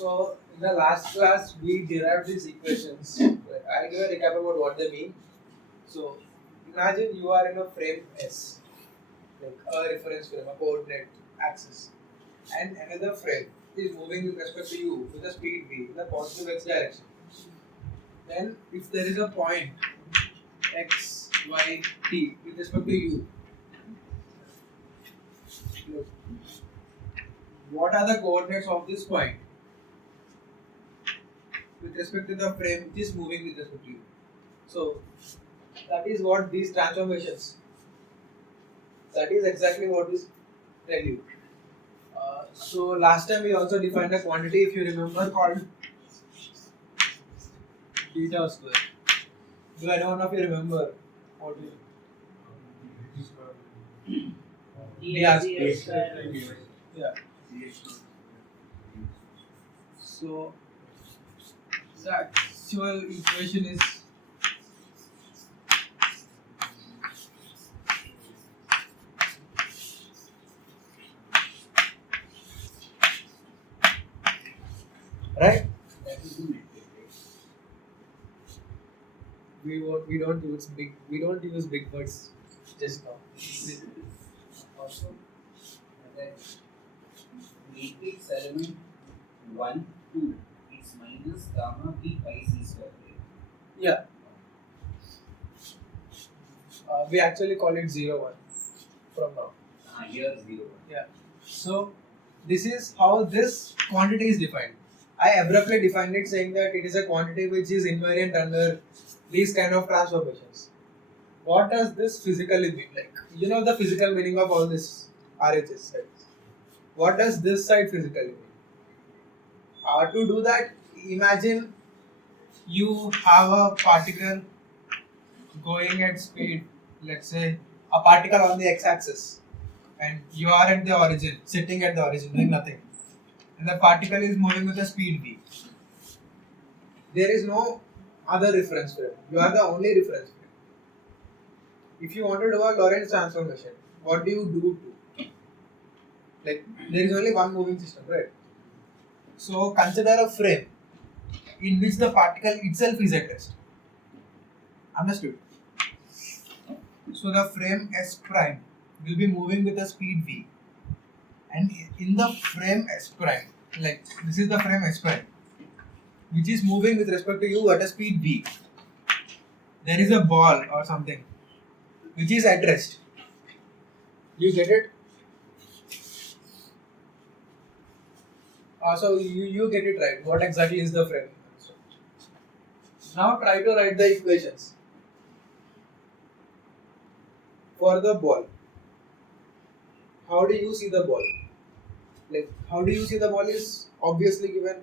So in the last class we derived these equations. I'll give a recap about what they mean. So imagine you are in a frame S, like a reference frame, a coordinate axis, and another frame is moving with respect to you with a speed v in the positive x direction. Then if there is a point x, y, t with respect to you, look, what are the coordinates of this point with respect to the frame which is moving with respect to you? So that is what these transformations, that is exactly what is tell you. So last time we also defined a quantity, if you remember, called theta square. Do anyone of you remember what is dr square? Yeah. So the actual equation is right. We don't use big words just now. Also, that matrix element 1, 2 is minus gamma b pi c square. Yeah. We actually call it 0, 1 from now. Here 0, 1. Yeah. So this is how this quantity is defined. I abruptly defined it saying that it is a quantity which is invariant under these kind of transformations. What does this physically mean? Like, you know the physical meaning of all this RHS sites. What does this side physically mean? To do that, imagine you have a particle going at speed, let's say a particle on the x-axis, and you are at the origin, sitting at the origin, doing nothing, and the particle is moving with a speed v. There is no other reference frame. You are the only reference frame. If you want to do a Lorentz transformation, what do you do to? Like, there is only one moving system, right? So consider a frame in which the particle itself is at rest. Understood? So the frame S prime will be moving with a speed v, and in the frame S prime, like this is the frame S prime, which is moving with respect to you at a speed v. There is a ball or something which is at rest. You get it? So you get it right. What exactly is the frame? Now try to write the equations for the ball. How do you see the ball? Like, how do you see the ball is obviously given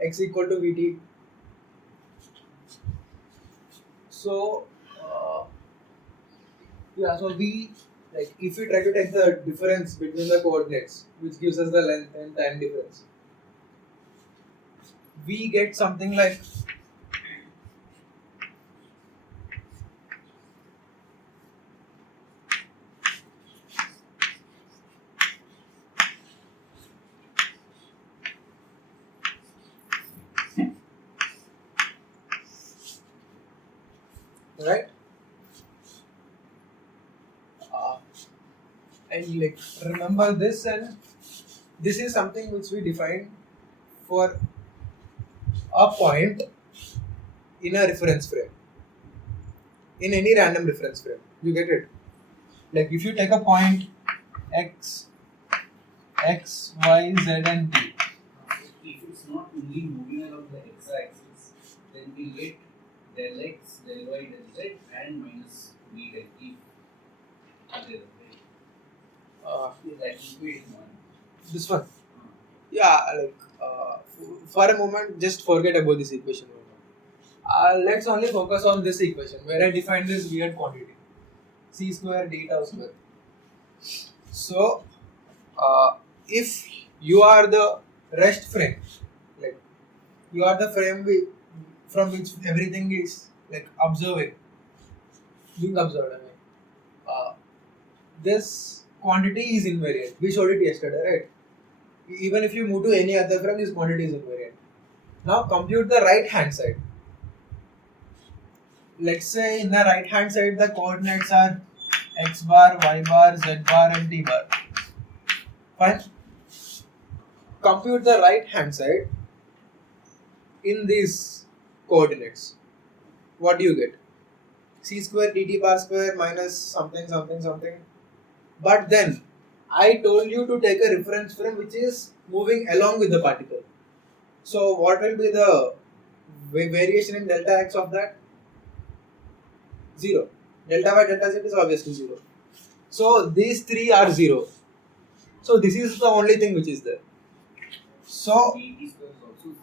x equal to vt. So so we, like, if we try to take the difference between the coordinates, which gives us the length and time difference, we get something like right? And like, remember this, and this is something which we defined for a point in a reference frame, in any random reference frame. You get it? Like, if you take a point x, y, z and t. If it's not only moving along the x-axis, then we get del x, del y, del z and minus v del t. That will be one. This one? Yeah, like, for a moment, just forget about this equation. Let's only focus on this equation where I defined this weird quantity, c square d tau square. So, if you are the rest frame, like, you are the frame from which everything is like being observed. This quantity is invariant. We showed it yesterday, right? Even if you move to any other frame, this quantity is invariant. Now compute the right hand side. Let's say in the right hand side the coordinates are x bar, y bar, z bar and t bar. Fine. Compute the right hand side in these coordinates. What do you get? C square dt bar square minus something something something. But then I told you to take a reference frame which is moving along with the particle. So what will be the variation in delta x of that? 0. Delta y delta z is obviously 0. So these three are 0. So this is the only thing which is there. So dt square is also 0.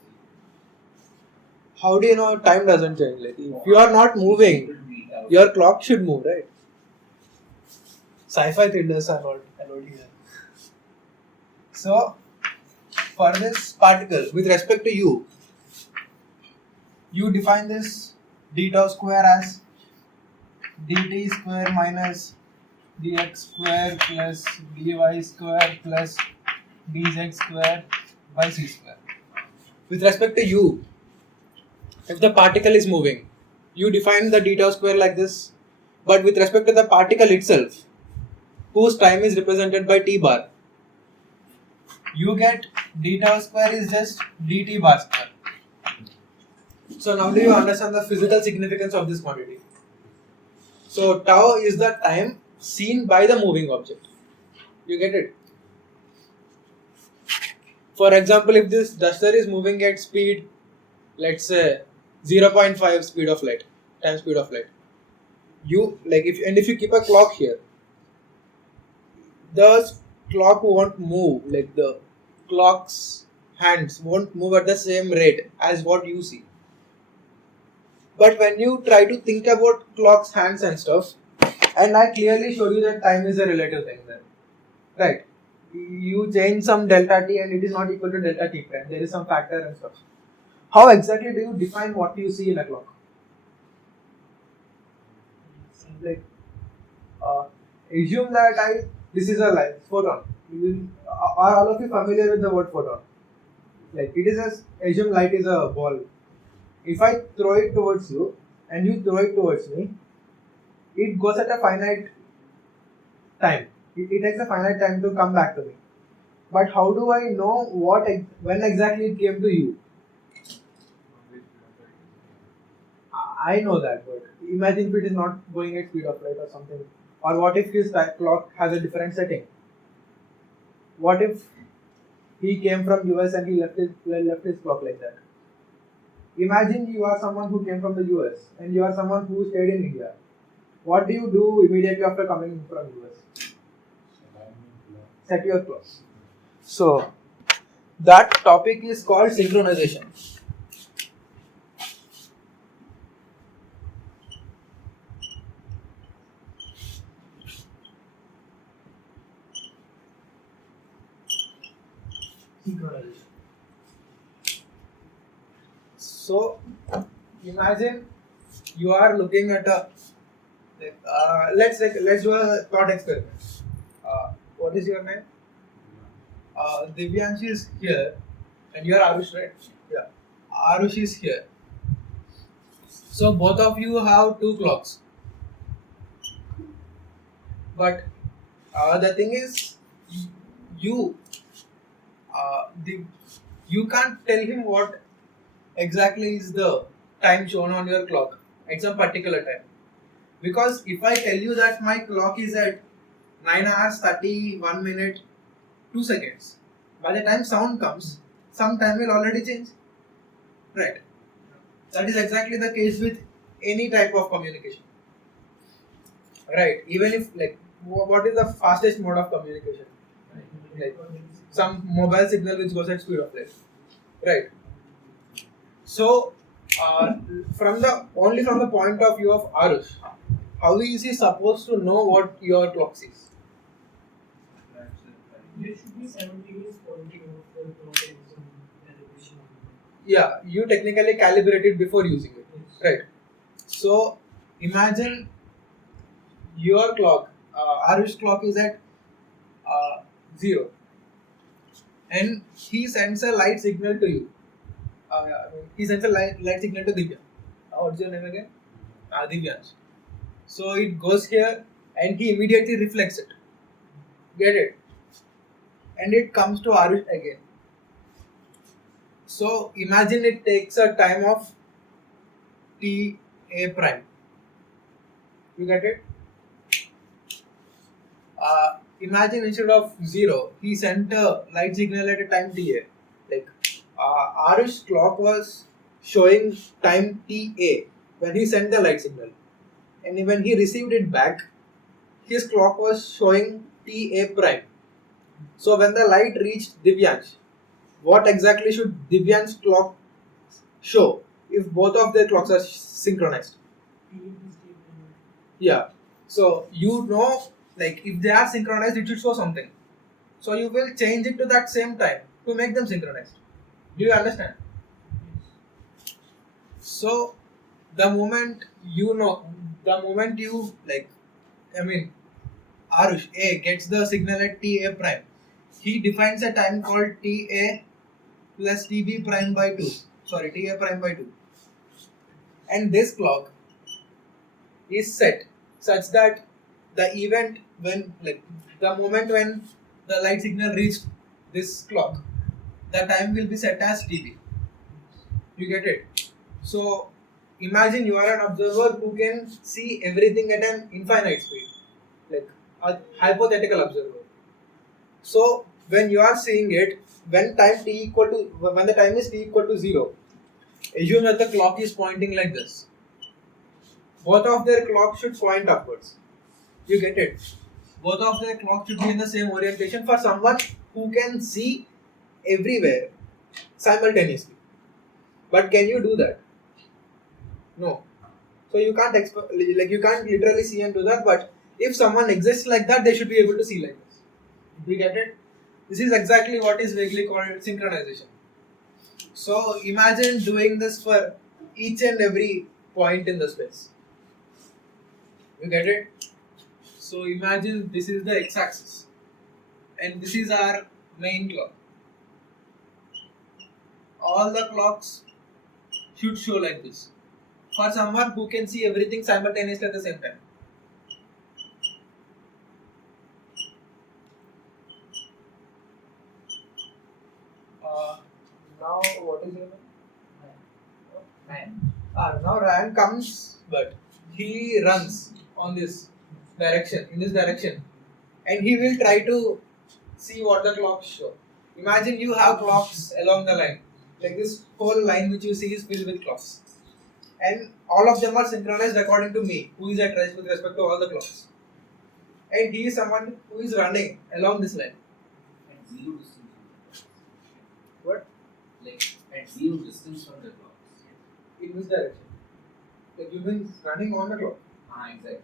how do you know time doesn't change? Like if you are not moving, your clock should move, right? Sci-fi thrillers are not allowed here. So for this particle with respect to you define this d tau square as dt square minus dx square plus dy square plus dz square by c square. With respect to you, if the particle is moving, you define the d tau square like this, but with respect to the particle itself, whose time is represented by t bar, you get d tau square is just dt bar square. So now do you understand the physical significance of this quantity? So tau is the time seen by the moving object. You get it? For example, if this duster is moving at speed, let's say 0.5 speed of light, time speed of light, if you keep a clock here, the clock won't move, like the clock's hands won't move at the same rate as what you see. But when you try to think about clock's hands and stuff, and I clearly showed you that time is a relative thing there, right? You change some delta t and it is not equal to delta t prime. There is some factor and stuff. How exactly do you define what you see in a clock? Like, assume that this is a light photon. Are all of you familiar with the word photon? Like it is assume light is a ball. If I throw it towards you and you throw it towards me, it goes at a finite time. It takes a finite time to come back to me. But how do I know when exactly it came to you? I know that, but imagine if it is not going at speed of light or something. Or what if his clock has a different setting? What if he came from US and he left his clock like that? Imagine you are someone who came from the US and you are someone who stayed in India. What do you do immediately after coming from US? Set your clock. So that topic is called synchronization. So imagine you are looking at a let's do a thought experiment. What is your name? Divyanshi is here, and you are Arush, right? Yeah, Arush is here. So both of you have two clocks, but the thing is, you can't tell him what exactly is the time shown on your clock at some particular time. Because if I tell you that my clock is at 9 hours 31 minute 2 seconds, by the time sound comes, some time will already change. Right. That is exactly the case with any type of communication. Right. Even if what is the fastest mode of communication? Like some mobile signal which goes at speed of light. Right. So from the point of view of Arush, how is he supposed to know what your clock says? There should be simultaneous pointing of the clock and some calibration. Yeah, you technically calibrate it before using it. Yes. Right. So imagine your clock, Arush's clock is at 0, and he sends a light signal to you. he sends a light signal to Divya. What's your name again? Divyansh. So it goes here and he immediately reflects it. Get it? And it comes to Arush again. So imagine it takes a time of t a prime. You get it? Imagine instead of 0, he sent a light signal at a time ta. Like Arush's clock was showing time ta when he sent the light signal, and when he received it back, his clock was showing ta prime. So when the light reached Divyansh, what exactly should Divyansh's clock show if both of their clocks are synchronized? Yeah. So like if they are synchronized, it should show something. So you will change it to that same time to make them synchronized. Do you understand? So the moment you Arush A gets the signal at Ta prime, he defines a time called Ta plus Tb prime by 2. Sorry, Ta prime by 2. And this clock is set such that the event the moment when the light signal reached this clock, the time will be set as Tb. You get it? So imagine you are an observer who can see everything at an infinite speed, like a hypothetical observer. So when you are seeing it, when the time is t equal to 0, assume that the clock is pointing like this. Both of their clocks should point upwards. You get it? Both of their clocks should be in the same orientation for someone who can see everywhere simultaneously. But can you do that? No. So you can't you can't literally see and do that. But if someone exists like that, they should be able to see like this. Do you get it? This is exactly what is vaguely called synchronization. So imagine doing this for each and every point in the space. You get it? So imagine this is the x-axis and this is our main clock. All the clocks should show like this for someone who can see everything simultaneously at the same time. Now what is your name? Now Ryan comes, but he runs on this direction, and he will try to see what the clocks show. Imagine you have clocks along the line, like this whole line which you see is filled with clocks, and all of them are synchronized according to me, who is at rest with respect to all the clocks, and he is someone who is running along this line. At zero distance. What? Like at zero distance from the clocks. In which direction? Like you mean running on the clock? Exactly.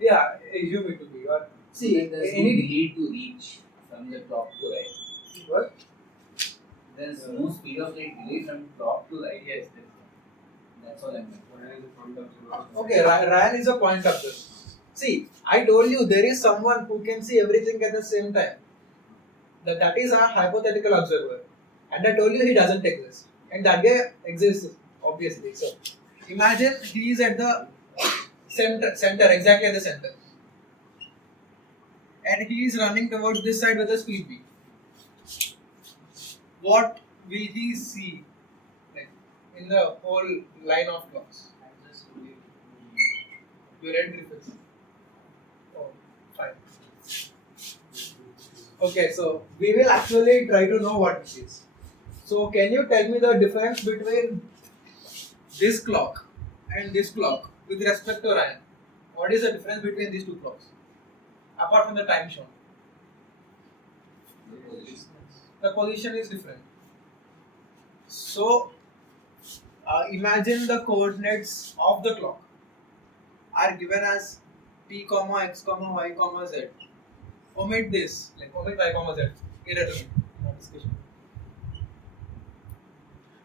Yeah, assume it to be. Or see, then there's no need to reach from the clock to right. What? There's no speed of light delay from clock to right. Yes. That's all I meant. Okay, Ryan is a point observer. See, I told you there is someone who can see everything at the same time. That is our hypothetical observer. And I told you he doesn't exist. And that guy exists, obviously. So, imagine he is at the center, exactly at the center. And he is running towards this side with a speed v. What will he see in the whole line of clocks? You read Griffiths? Oh, fine. Okay, so we will actually try to know what it is. So can you tell me the difference between this clock and this clock with respect to Ryan? What is the difference between these two clocks? Apart from the time shown. The position is different. So imagine the coordinates of the clock are given as t, x, y, z. Omit this, omit y, z. Irrelevant. No discussion.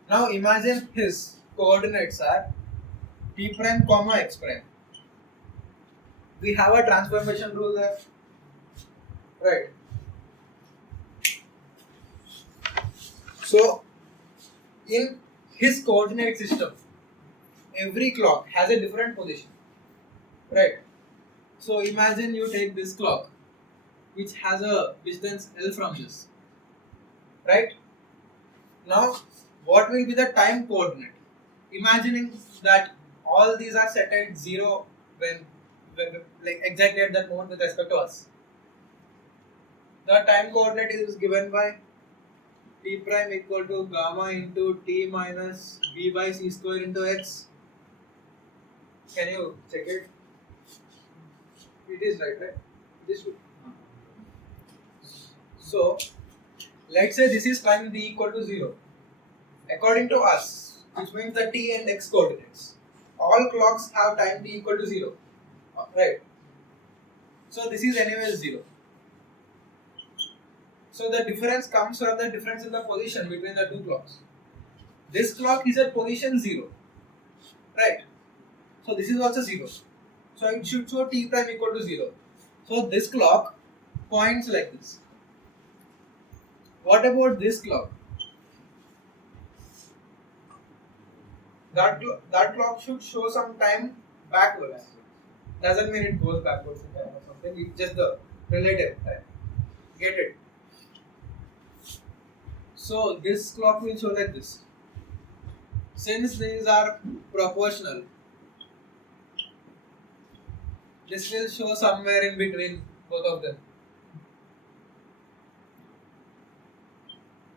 Now imagine his coordinates are t prime, x prime. We have a transformation rule there, right? So in his coordinate system, every clock has a different position, right? So imagine you take this clock, which has a distance L from this, right? Now, what will be the time coordinate? Imagining that all these are set at 0 when like exactly at that moment with respect to us. The time coordinate is given by t prime equal to gamma into t minus b by c square into x. Can you check it? It is right? This way. So, let's say this is time d equal to 0. According to us, which means the t and x coordinates, all clocks have time t equal to 0. Right? So, this is anyways 0. So, the difference comes from the difference in the position between the two clocks. This clock is at position 0. Right? So, this is also 0. So, it should show t prime equal to 0. So, this clock points like this. What about this clock? That clock should show some time backwards. Doesn't mean it goes backwards in time or something. It's just the relative time. Get it? So this clock will show like this. Since these are proportional, this will show somewhere in between both of them.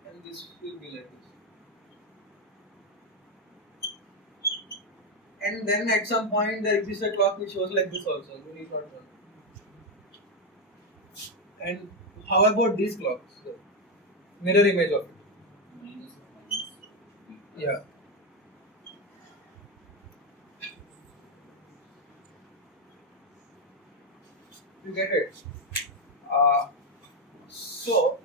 And this will be like this. And then at some point there exists a clock which shows like this also. You need not know. And how about these clocks? The mirror image of it. Yeah. You get it? So,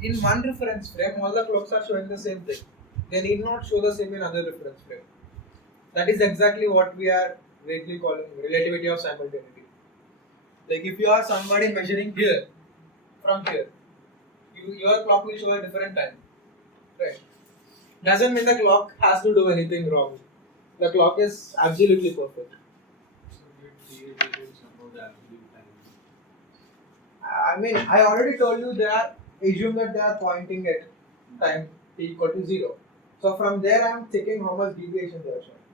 in one reference frame, all the clocks are showing the same thing. They need not show the same in other reference frame. That is exactly what we are vaguely calling relativity of simultaneity. Like if you are somebody measuring here, from here, your clock will show a different time. Right? Doesn't mean the clock has to do anything wrong. The clock is absolutely perfect. I mean, I already told you assume that they are pointing at time t equal to 0. So from there I am checking how much deviation they are showing.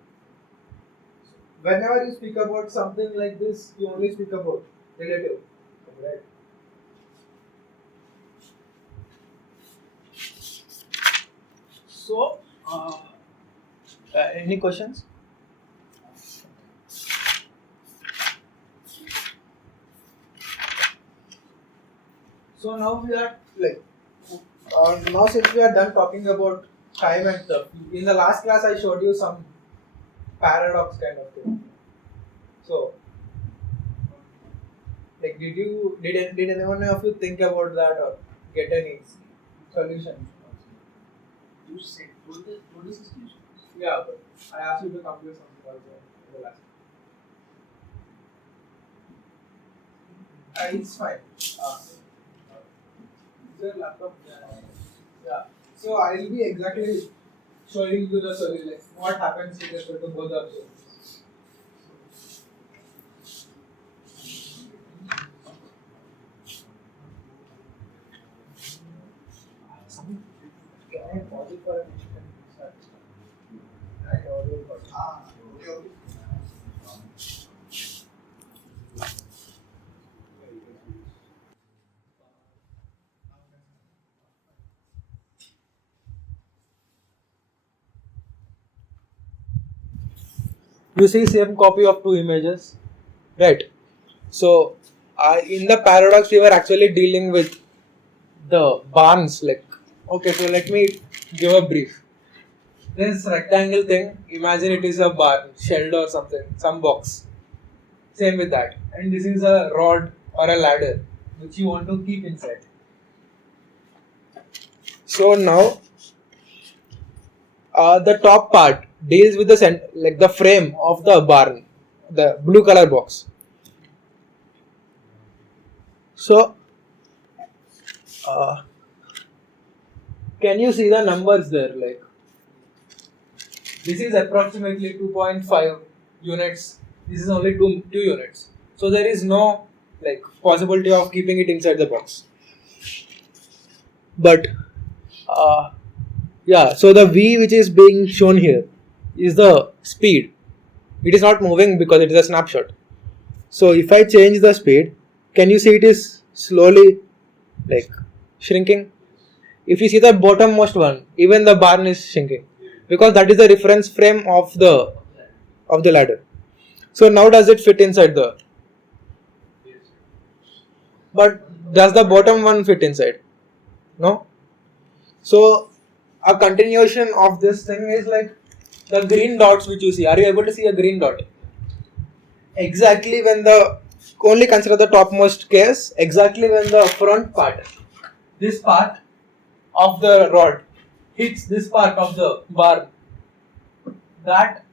Whenever you speak about something like this, you only speak about relative, right? So, any questions? So now we are like, now since we are done talking about time and stuff, in the last class I showed you some paradox kind of thing. So, like, did anyone of you think about that or get any solution? You said, what is this solution? Yeah, but I asked you to compute something also in the last. It's fine. Is your laptop? Yeah. So I will be exactly showing you the solution, like what happens with respect to both the observations. Can I pause it for a minute and start? I already got it. Okay. You see same copy of two images, right? So in the paradox we were actually dealing with the barns, like, okay, so let me give a brief. This rectangle thing, imagine it is a barn, shed or something, some box. Same with that. And this is a rod or a ladder which you want to keep inside. So now the top part deals with the frame of the barn, the blue color box. So can you see the numbers there? Like this is approximately 2.5 units. This is only 2 units. So there is no like possibility of keeping it inside the box. But yeah, so the v which is being shown here is the speed. It is not moving because it is a snapshot. So if I change the speed, can you see it is slowly like shrinking? If you see the bottommost one, even the barn is shrinking because that is the reference frame of the ladder. So now does it fit inside the? But does the bottom one fit inside? No. So a continuation of this thing is like the green dots which you see. Are you able to see a green dot? Exactly when the, only consider the topmost case, exactly when the front part, this part of the rod hits this part of the bar, that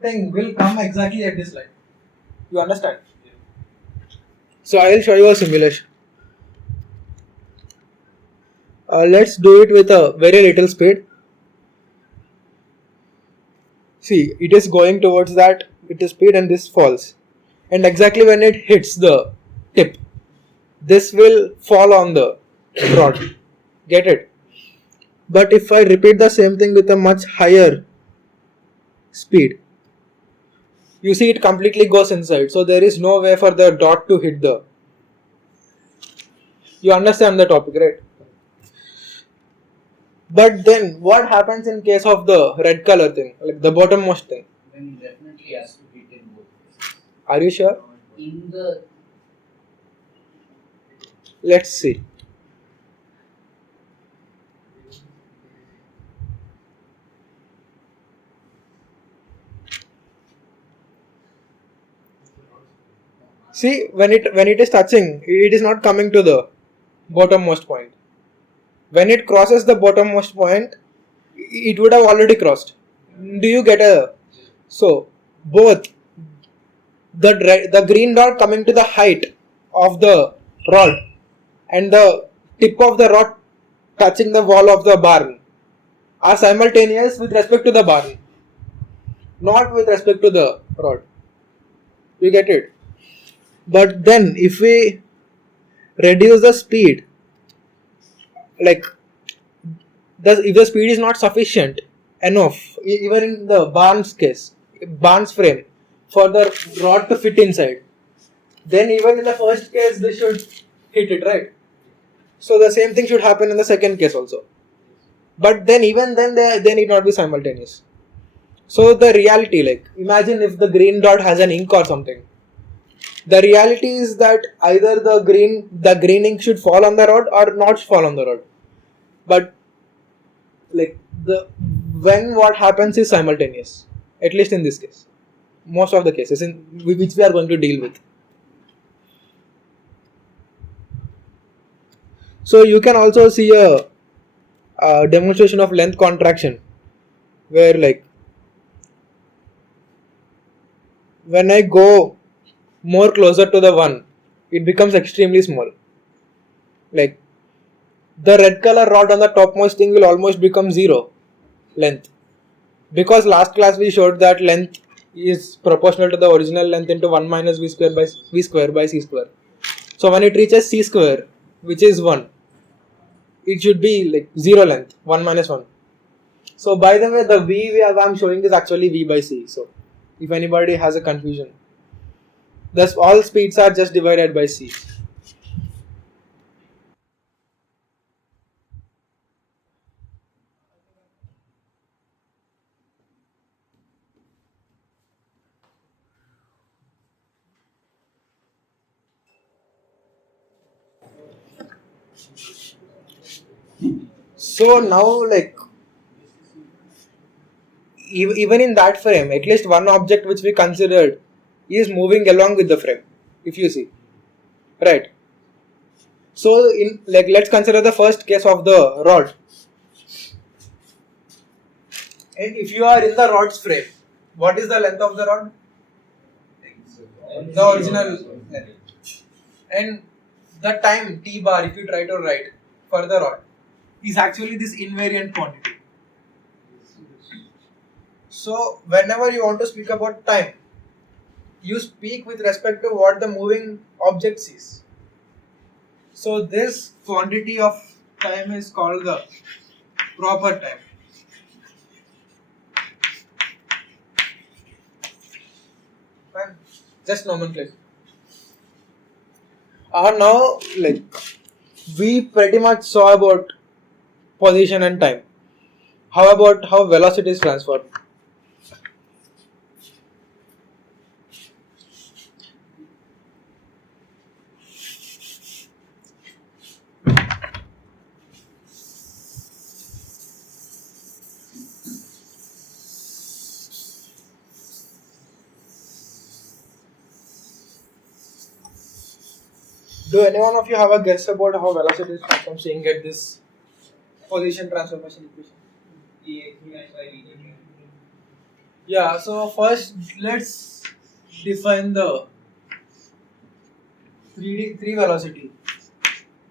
thing will come exactly at this line. You understand? So I will show you a simulation. Let's do it with a very little speed. See, it is going towards that with the speed and this falls. And exactly when it hits the tip, this will fall on the rod. Get it? But if I repeat the same thing with a much higher speed, you see it completely goes inside. So there is no way for the dot to hit the. You understand the topic, right? But then what happens in case of the red color thing, like the bottommost thing? Then he definitely has to hit in both cases. Are you sure? In the Let's see. See, when it is touching, it is not coming to the bottommost point. When it crosses the bottommost point, it would have already crossed. Do you get a? So both the green dot coming to the height of the rod and the tip of the rod touching the wall of the barn are simultaneous with respect to the barn, not with respect to the rod. You get it? But then if we reduce the speed, like if the speed is not sufficient enough, even in the barn's case, barn's frame, for the rod to fit inside, then even in the first case this should hit it, right? So the same thing should happen in the second case also. But then even then they need not be simultaneous. So the reality, like imagine if the green dot has an ink or something. The reality is that either the green ink should fall on the rod or not fall on the rod. But like when what happens is simultaneous, at least in this case, most of the cases in which we are going to deal with. So you can also see a demonstration of length contraction where like when I go more closer to the 1, it becomes extremely small. Like the red color rod on the topmost thing will almost become 0 length, because last class we showed that length is proportional to the original length into 1 minus v square by c square. So when it reaches c square, which is 1, it should be like 0 length, 1 minus 1. So by the way, the v I am showing is actually v by c. So if anybody has a confusion, thus all speeds are just divided by c. So now like even in that frame, at least one object which we considered is moving along with the frame, if you see, right? So in like let's consider the first case of the rod, and if you are in the rod's frame, what is the length of the rod? The original length. And the time t bar, if you try to write for the rod, is actually this invariant quantity. So whenever you want to speak about time, you speak with respect to what the moving object sees. So this quantity of time is called the proper time. Fine. Just nomenclature. Now, like, we pretty much saw about position and time. How about how velocity is transferred? Do any one of you have a guess about how velocity is transformed, saying at this position transformation equation? Yeah, so first let's define the 3 velocity,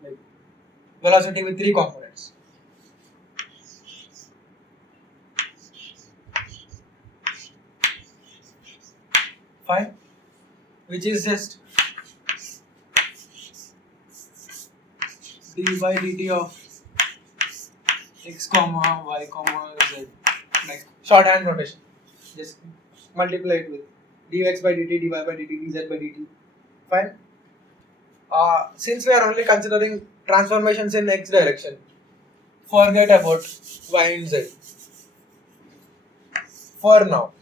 like velocity with 3 components. Fine, which is just d by dt of x comma y comma z, like shorthand notation. Just multiply it with dx by dt, dy by dt, dz by dt. Fine. Since we are only considering transformations in x direction, forget about y and z. For now.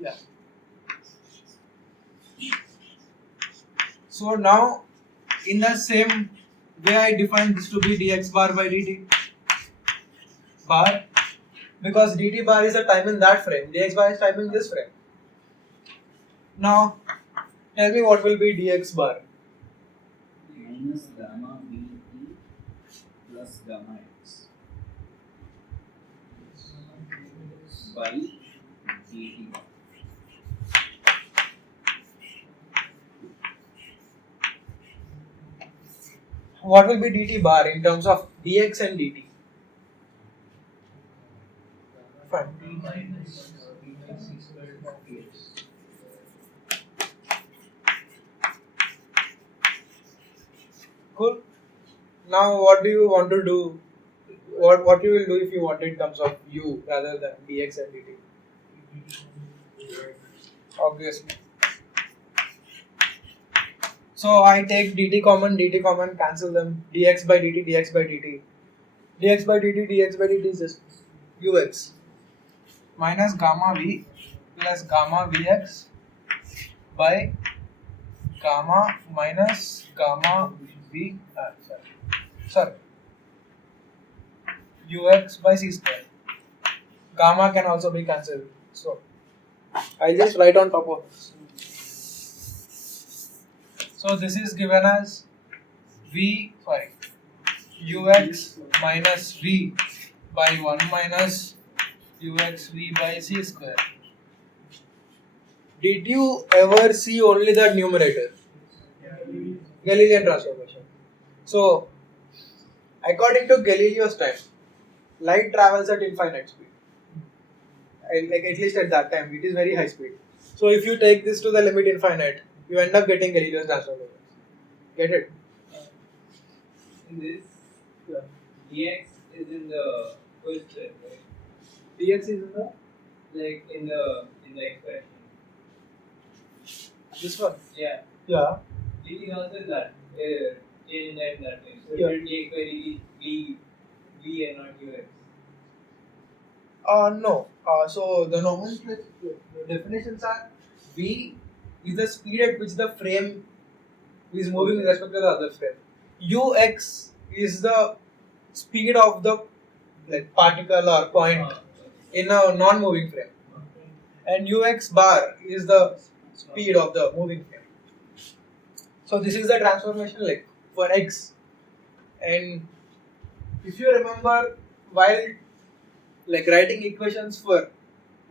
Yeah. So now, in the same way, I define this to be dx bar by dt bar, because dt bar is a time in that frame, dx bar is time in this frame. Now, tell me what will be dx bar. Minus gamma VT plus gamma x by dt bar. What will be dt bar in terms of dx and dt? Fine. minus mc² of dx. Cool. Now, what do you want to do? What you will do if you want it in terms of u rather than dx and dt? Obviously. So I take dt common, cancel them. Dx by dt, dx by dt. Dx by dt, dx by dt is just ux minus gamma v plus gamma vx by gamma minus gamma v. Sorry. Ux by c square. Gamma can also be cancelled. So I'll just write on top of this. So this is given as ux minus v by 1 minus ux v by c square. Did you ever see only the numerator? Galilean transformation. So according to Galileo's time, light travels at infinite speed. Like at least at that time, it is very high speed. So if you take this to the limit infinite, you end up getting Galileo's transformation. Get it? In this, dx is in the first step, right? Dx is in the Like in the expression. this one. Yeah. Yeah. dt is also in that. Change that way. So Yeah. dx by dt v and not ux. No. So the nomenclature, the definitions are v is the speed at which the frame is moving with respect to the other frame. Ux is the speed of the particle or point in a non-moving frame, and ux bar is the speed of the moving frame. So this is the transformation for x. And if you remember, while writing equations for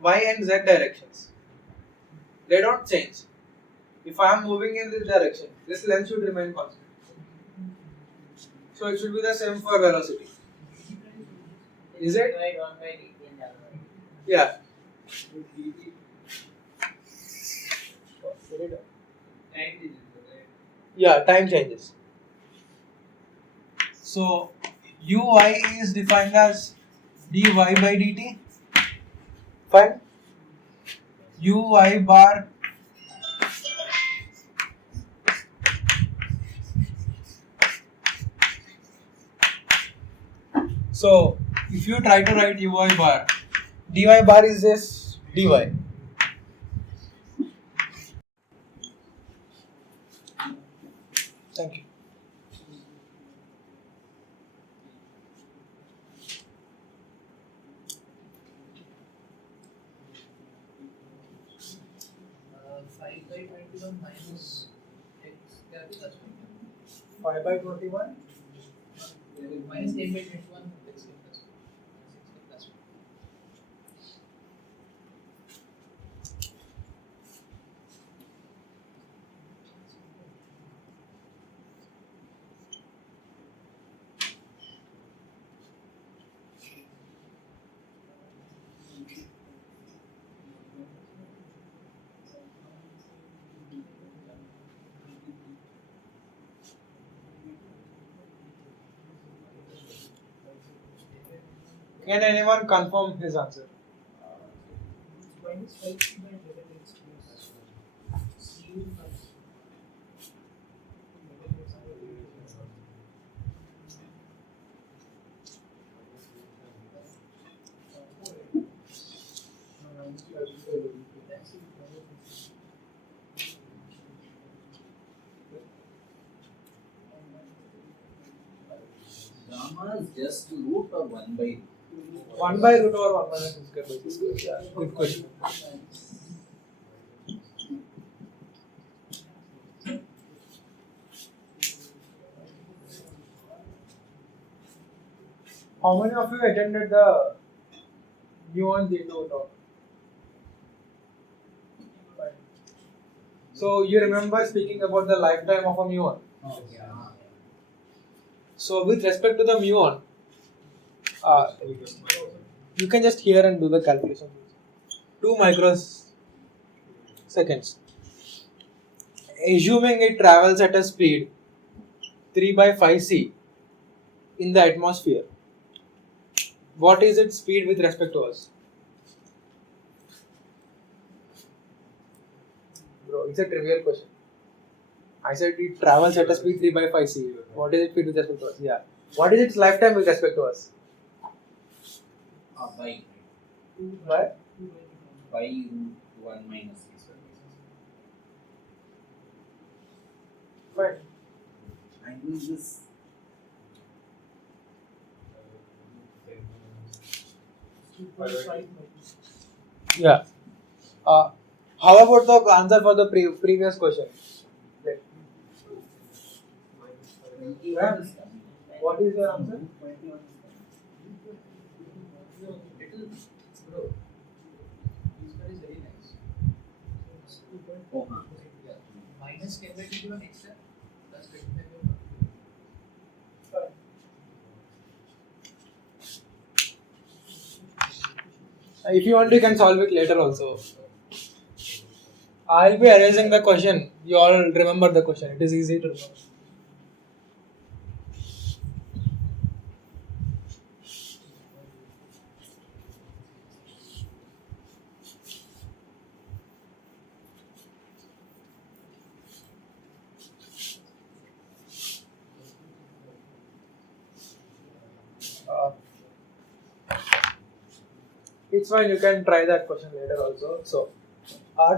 y and z directions, they don't change. If I am moving in this direction, this length should remain constant. So it should be the same for velocity. Is it? Divide 1 by dt and the other. Yeah. Time is right? Yeah, time changes. So uy is defined as dy by dt. Fine. Uy bar so if you try to write uy bar, dy bar is this dy. Thank you. Five by 21 minus x square plus 1. 5 by 21. Minus 10 by 21 x square plus 1. Plus 1. Can anyone confirm his answer? Minus 5 by 11 x plus c plus Gamma is just root or 1 by root. 1 by root over 1 minus x square by c square. Yeah, good question. How many of you attended the muon J2 talk? So you remember speaking about the lifetime of a muon. Oh, yeah. So with respect to the muon, you can just hear and do the calculation. 2 microseconds. Assuming it travels at a speed 3 by 5c in the atmosphere, what is its speed with respect to us? Bro, it's a trivial question. I said it travels at a speed 3 by 5c. What is its speed with respect to us? Yeah. What is its lifetime with respect to us? By By? root 1 minus x. Fine. I'm doing this. Yeah. How about the answer for the previous question? Yeah. What is your answer? Bro, this one is very nice. Oh, huh. Minus 10 by 21 extra plus 25 by 1. If you want, you can solve it later also. I'll be erasing the question. You all remember the question. It is easy to remember. It's fine, you can try that question later also. So,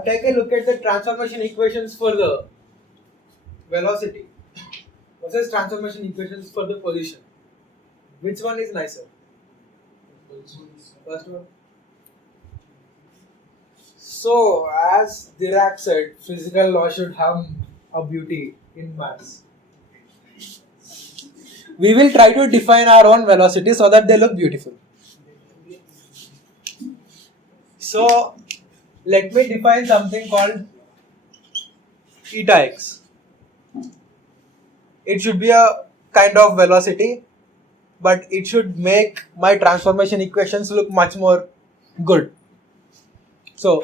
take a look at the transformation equations for the velocity versus transformation equations for the position. Which one is nicer? First one. So, as Dirac said, physical law should have a beauty in maths. We will try to define our own velocity so that they look beautiful. So, let me define something called eta x. It should be a kind of velocity, but it should make my transformation equations look much more good. So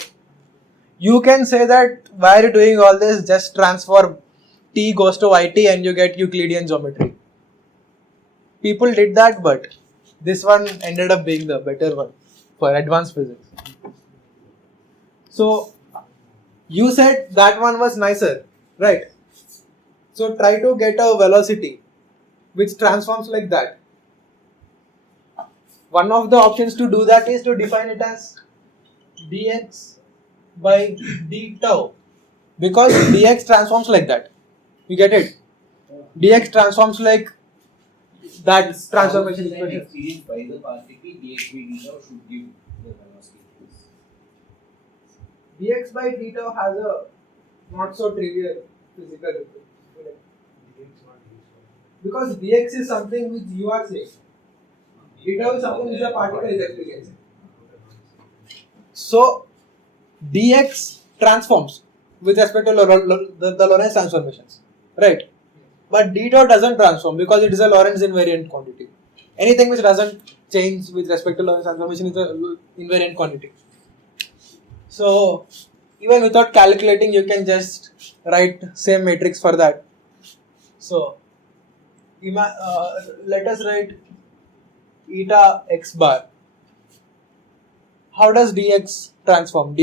you can say that why are you doing all this? Just transform t goes to it and you get Euclidean geometry. People did that, but this one ended up being the better one for advanced physics. So you said that one was nicer, right? So try to get a velocity which transforms like that. One of the options to do that is to define it as dx by d tau, because dx transforms like that. You get it? Dx transforms like that transformation equation. Experienced by the particle dx by d tau should give the velocity. Dx by d tau has a not so trivial physical effect. Because dx is something which you are saying. D tau is something which the particle is experiencing. So dx transforms with respect to the Lorentz transformations, right? But d tau doesn't transform because it is a Lorentz invariant quantity. Anything which doesn't change with respect to Lorentz transformation is an invariant quantity. So even without calculating, you can just write same matrix for that. So let us write eta x bar. How does dx transform?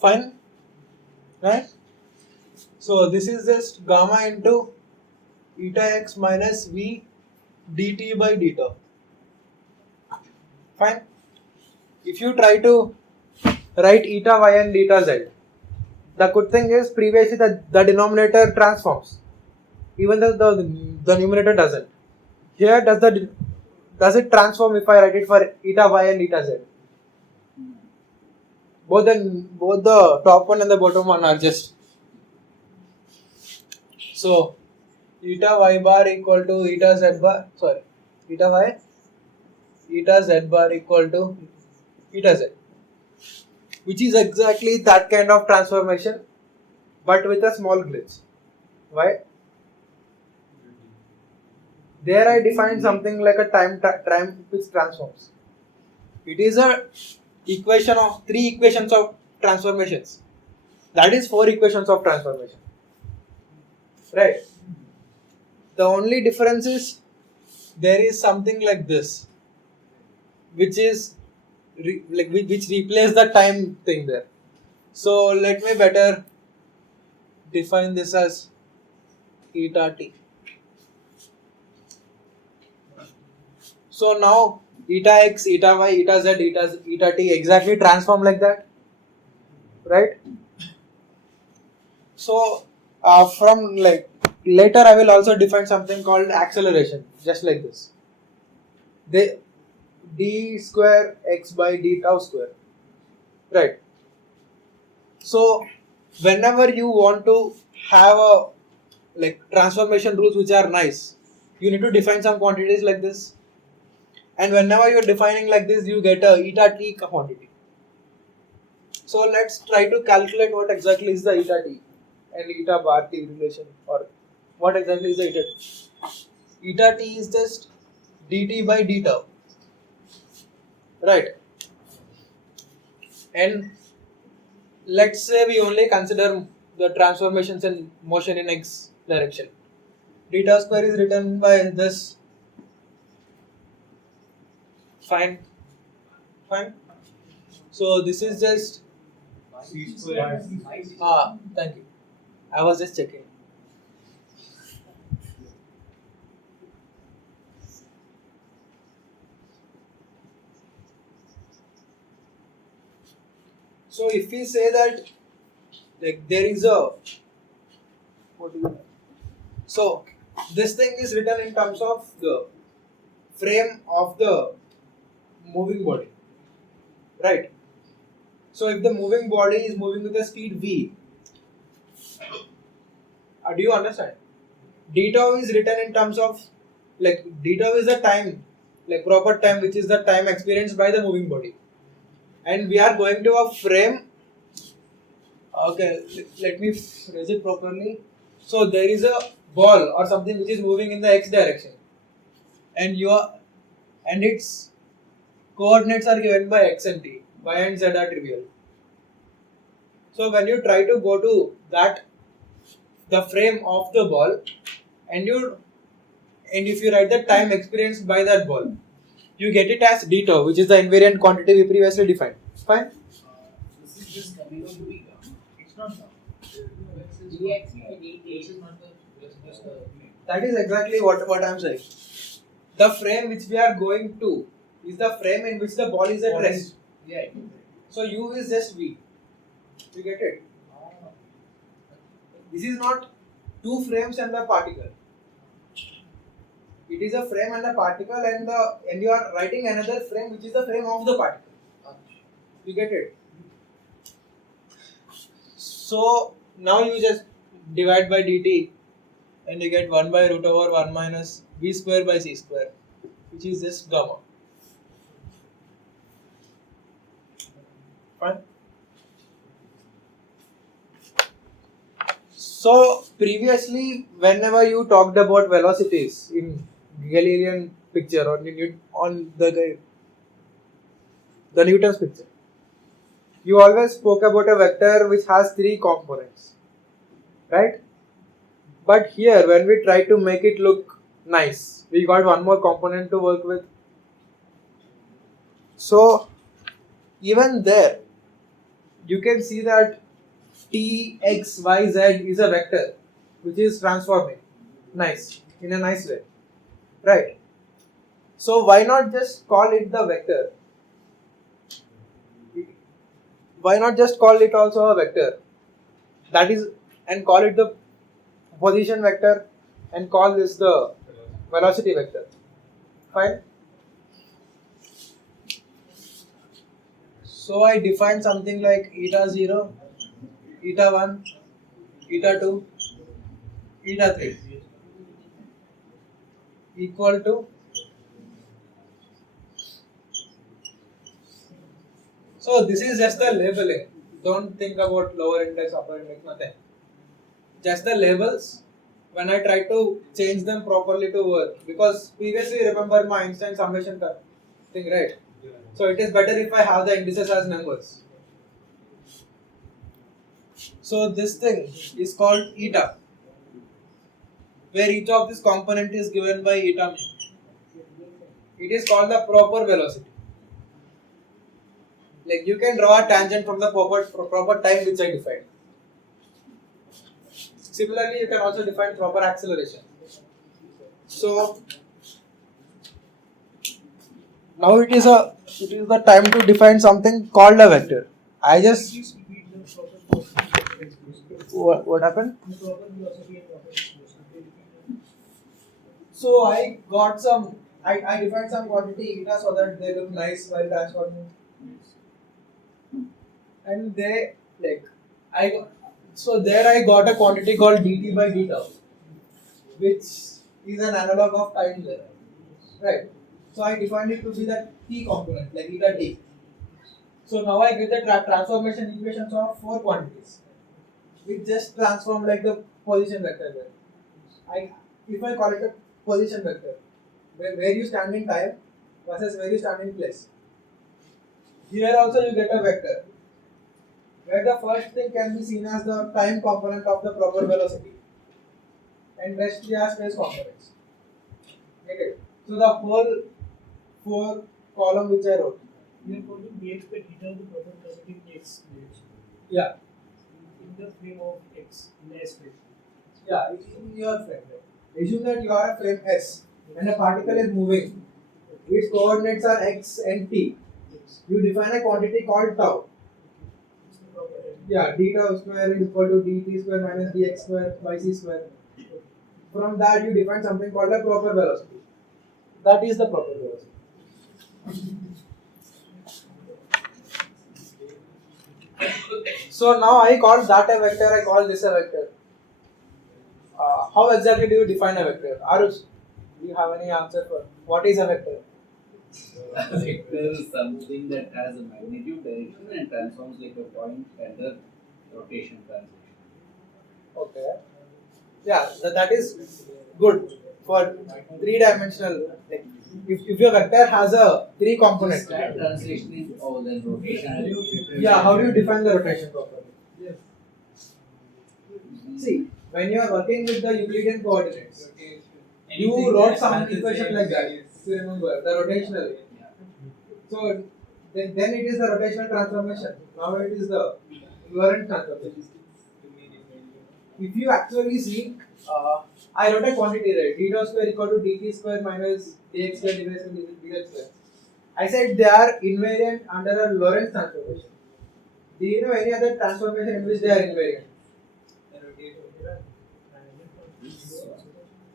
Fine, right? So this is just gamma into eta x minus v dt by d tau. Fine. If you try to write eta y and eta z, the good thing is previously the denominator transforms, even though the numerator doesn't. Here does it transform if I write it for eta y and eta z? Both the top one and the bottom one are just. So eta y bar equal to eta z bar, eta y, eta z bar equal to eta z, which is exactly that kind of transformation but with a small glitch. Why? There I defined something like a time which transforms. It is a equation of 3 equations of transformations. That is 4 equations of transformation. Right? The only difference is there is something like this, which is which replaces the time thing there. So let me better define this as eta t. So now eta x, eta y, eta z, eta t exactly transform like that, right? So from later I will also define something called acceleration, just like this. D square x by d tau square, right? So whenever you want to have a transformation rules which are nice, you need to define some quantities like this, and whenever you are defining like this, you get a eta t quantity. So let's try to calculate what exactly is the eta t and eta bar t relation, or what exactly is the eta t. Eta t is just dt by d tau, right? And let's say we only consider the transformations in motion in x direction. D tau square is written by this. Fine. So this is just C square. thank you. I was just checking. So if we say that there is a so this thing is written in terms of the frame of the moving body, right? So if the moving body is moving with a speed v, do you understand? D tau is written in terms of d tau is the time like proper time, which is the time experienced by the moving body, and we are going to a frame. Okay, let me phrase it properly. So there is a ball or something which is moving in the x direction, and its coordinates are given by x and t. Y and z are trivial. So when you try to go to the frame of the ball, and if you write the time experienced by that ball, you get it as d tau, which is the invariant quantity we previously defined. Fine. This is just coming out to be gamma. It's not now. dx by dt is not just the That is exactly what I am saying. The frame which we are going to is the frame in which the ball is at rest. Yeah. So u is just v. You get it? This is not two frames and the particle. It is a frame and a particle, and you are writing another frame which is the frame of the particle. You get it? So now you just divide by dt, and you get 1 by root over 1 minus v square by c square, which is just gamma. Fine. So previously, whenever you talked about velocities in Galilean picture or on the Newton's picture, you always spoke about a vector which has three components, right? But here, when we try to make it look nice, we got one more component to work with. So even there, you can see that t, x, y, z is a vector which is transforming in a nice way, right? So why not just call it the vector? Why not just call it also a vector? That is, and call it the position vector, and call this the velocity vector. Fine. So I define something like eta 0, eta 1, eta 2, eta 3 equal to. So this is just the labeling. Don't think about lower index, upper index, nothing. Just the labels. When I try to change them properly to work, because previously remember my Einstein summation thing, right? So it is better if I have the indices as numbers. So this thing is called eta, where each of this component is given by eta mu. It is called the proper velocity. Like you can draw a tangent from the proper time which I defined. Similarly, you can also define proper acceleration. So now it is the time to define something called a vector. I just what happened? So I got some. I defined some quantity eta so that they look nice while transforming, and so there I got a quantity called dt by d tau, which is an analog of time there, right? So I defined it to be the t component, like eta t. So now I get the transformation equations of four quantities, which just transform like the position vector there. If I call it a position vector, where you stand in time versus where you stand in place. Here also you get a vector, where the first thing can be seen as the time component of the proper velocity, and rest are space components. Get it? So the whole four column which I wrote. You are calling dx by theta the proper velocity x direction. Yeah. In the frame of x in S space. Yeah, in your frame. Assume that you are a frame S and a particle is moving. Its coordinates are x and t. You define a quantity called tau. Yeah, d tau square is equal to dt square minus dx square by c square. From that you define something called a proper velocity. That is the proper velocity. So now I call that a vector, I call this a vector. How exactly do you define a vector? Arush, do you have any answer for what is a vector? A vector is something that has a magnitude, direction, and transforms like a point under rotation translation. Okay. Yeah, that is good for three-dimensional. Like, if your vector has a three component. That translation is then rotation. Yeah, how do you define the rotation properly? See, when you are working with the Euclidean coordinates, you wrote some equation like that. If you remember the rotational. So then it is the rotational transformation. Now it is the Lorentz transformation. If you actually see, I wrote a quantity, right? D dot square equal to dt square minus dx square divided by dz square. I said they are invariant under a Lorentz transformation. Do you know any other transformation in which they are invariant?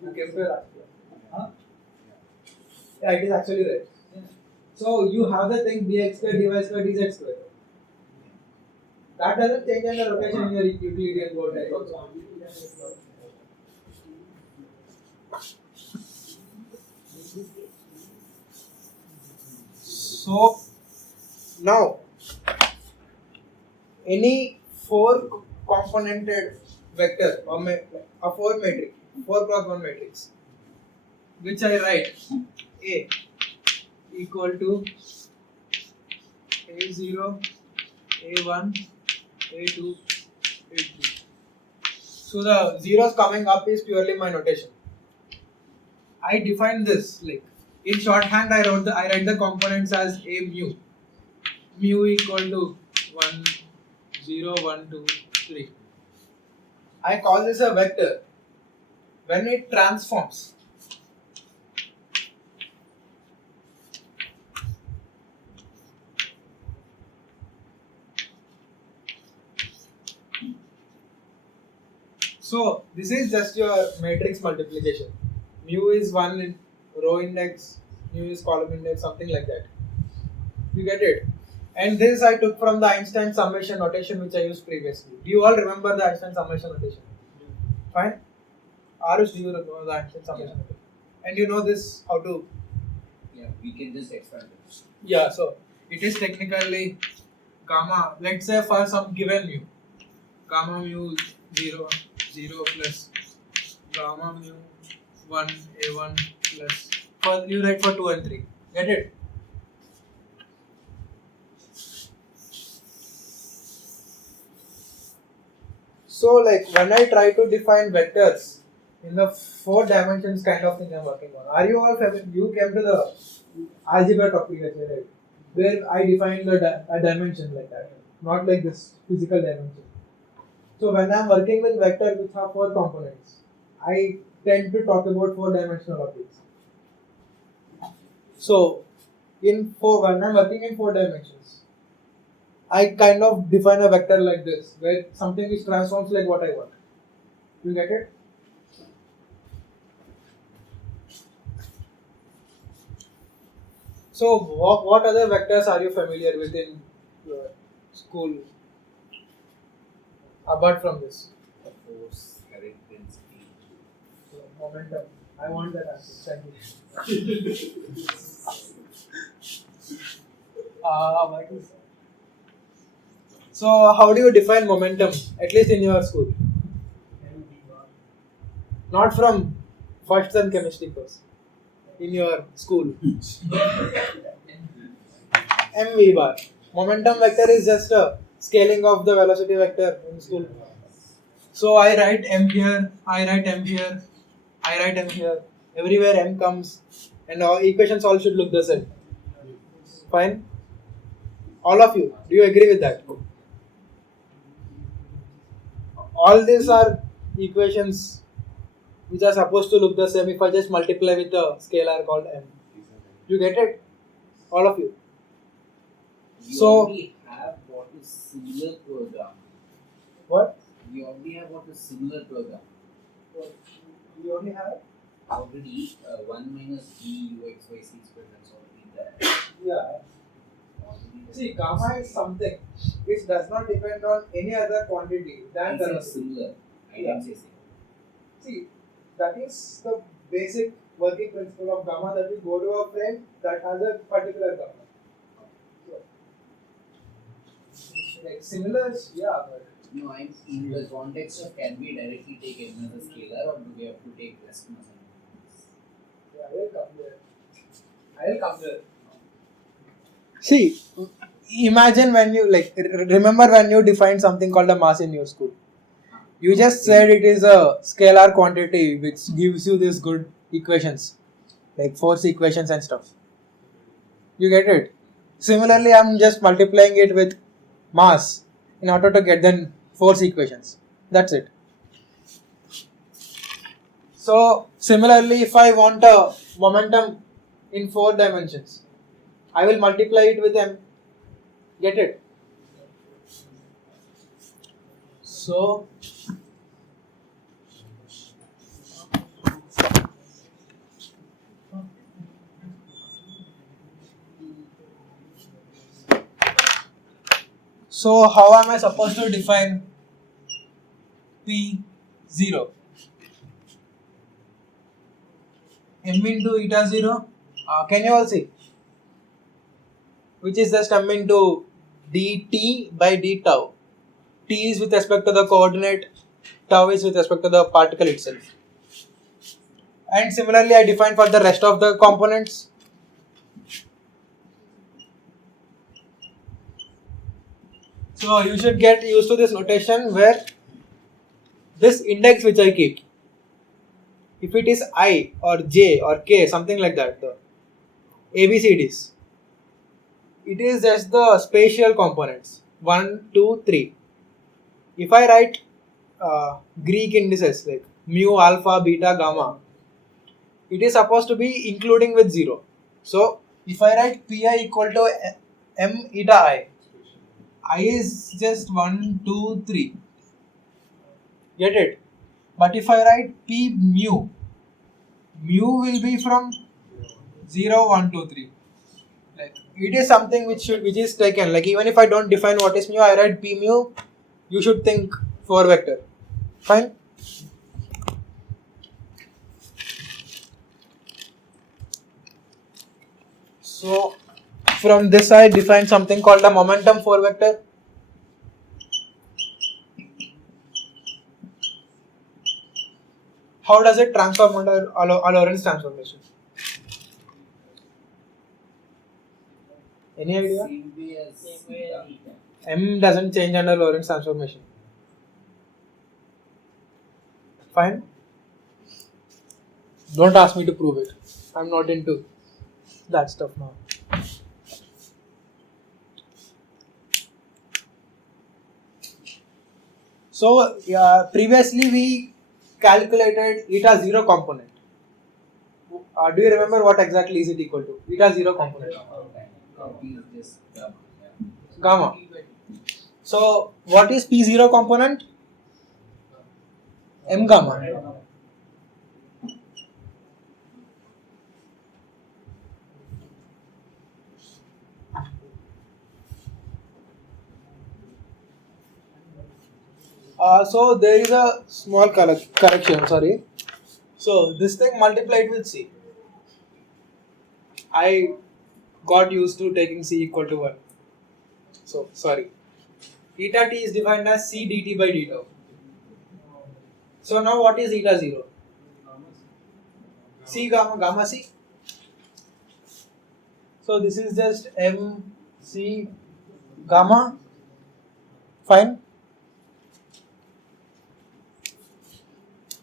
You came to last year. Huh? Yeah, it is actually right. So you have the thing dx square, dy square, dz square. That doesn't change in the rotation in your Euclidean coordinate also. So now any four componented vector or a four matrix, 4 cross 1 matrix, which I write A equal to A0, A1, A2, A3. So the zeros coming up is purely my notation. I define this like in shorthand. I write the components as A mu. Mu equal to 1, 0, 1, 2, 3. I call this a vector when it transforms. So this is just your matrix multiplication. Mu is 1 in row index, mu is column index, something like that. You get it? And this I took from the Einstein summation notation which I used previously. Do you all remember the Einstein summation notation? Fine? Arush, do you remember the Einstein summation notation? And you know this how to? Yeah, we can just expand it. Yeah, so it is technically gamma, let's say for some given mu. Gamma mu 0, 0 plus gamma mu 1, A1 plus, for you write for 2 and 3. Get it? So like when I try to define vectors in the 4 dimensions kind of thing I'm working on. Are you all familiar? You came to the algebra topic, right? Where I defined a dimension like that, not like this physical dimension. So when I'm working with vectors which have 4 components, I tend to talk about 4-dimensional objects. So when I'm working in 4 dimensions, I kind of define a vector like this, where something is transforms like what I want. You get it? So what other vectors are you familiar with in your school apart from this? The force, current, density. So, momentum. I want that answer. Thank you. What is that? So how do you define momentum, at least in your school? Not from first sem chemistry course. In your school. mv bar. Momentum vector is just a scaling of the velocity vector in school. So I write m here, I write m here, I write m here. Everywhere m comes, and our equations all should look the same. Fine? All of you, do you agree with that? All these are equations which are supposed to look the same if I just multiply with a scalar called m. You get it? All of you. We So already have what is similar to a graph. what? We already have what is similar to a graph. We only have? Already 1 minus d uxyc squared, that's already there. Yeah. Already there. See, gamma is something which does not depend on any other quantity than I the said velocity. similar. I Yeah. didn't say similar. See, that is the basic working principle of gamma, that we go to a frame that has a particular gamma. So, like similar, yeah, but No, I'm in the context of can we directly take m as a scalar or do we have to take rest as a yeah, I will come there. I will come there. See, imagine when you remember when you defined something called a mass in your school. You just said it is a scalar quantity which gives you these good equations, like force equations and stuff. You get it? Similarly, I'm just multiplying it with mass in order to get the force equations. That's it. So, similarly, if I want a momentum in 4 dimensions, I will multiply it with m. Get it? So, how am I supposed to define P0? M into eta 0, can you all see? Which is just m into dt by d tau. T is with respect to the coordinate, tau is with respect to the particle itself. And similarly, I define for the rest of the components. So you should get used to this notation where this index which I keep, if it is I or J or K, something like that, the ABCDs, it is just the spatial components 1, 2, 3. If I write Greek indices like mu, alpha, beta, gamma, it is supposed to be including with 0. So if I write Pi equal to m eta I is just 1, 2, 3. Get it? But if I write P mu will be from 0, 1, 2, 3. Like it is something which is taken. Like even if I don't define what is mu, I write P mu. You should think 4 vector. Fine. So from this I define something called a momentum 4 vector. How does it transform under a Lorentz transformation? Any idea? M doesn't change under Lorentz transformation. Fine. Don't ask me to prove it. I'm not into that stuff now. So previously we calculated eta 0 component. Do you remember what exactly is it equal to? Eta 0 component. Gamma. So what is P0 component? M gamma. So there is a small correction, sorry. So this thing multiplied with C. I got used to taking C equal to 1. So sorry. Eta t is defined as C dt by d tau. So now what is eta 0? C gamma C. So this is just M C gamma. Fine.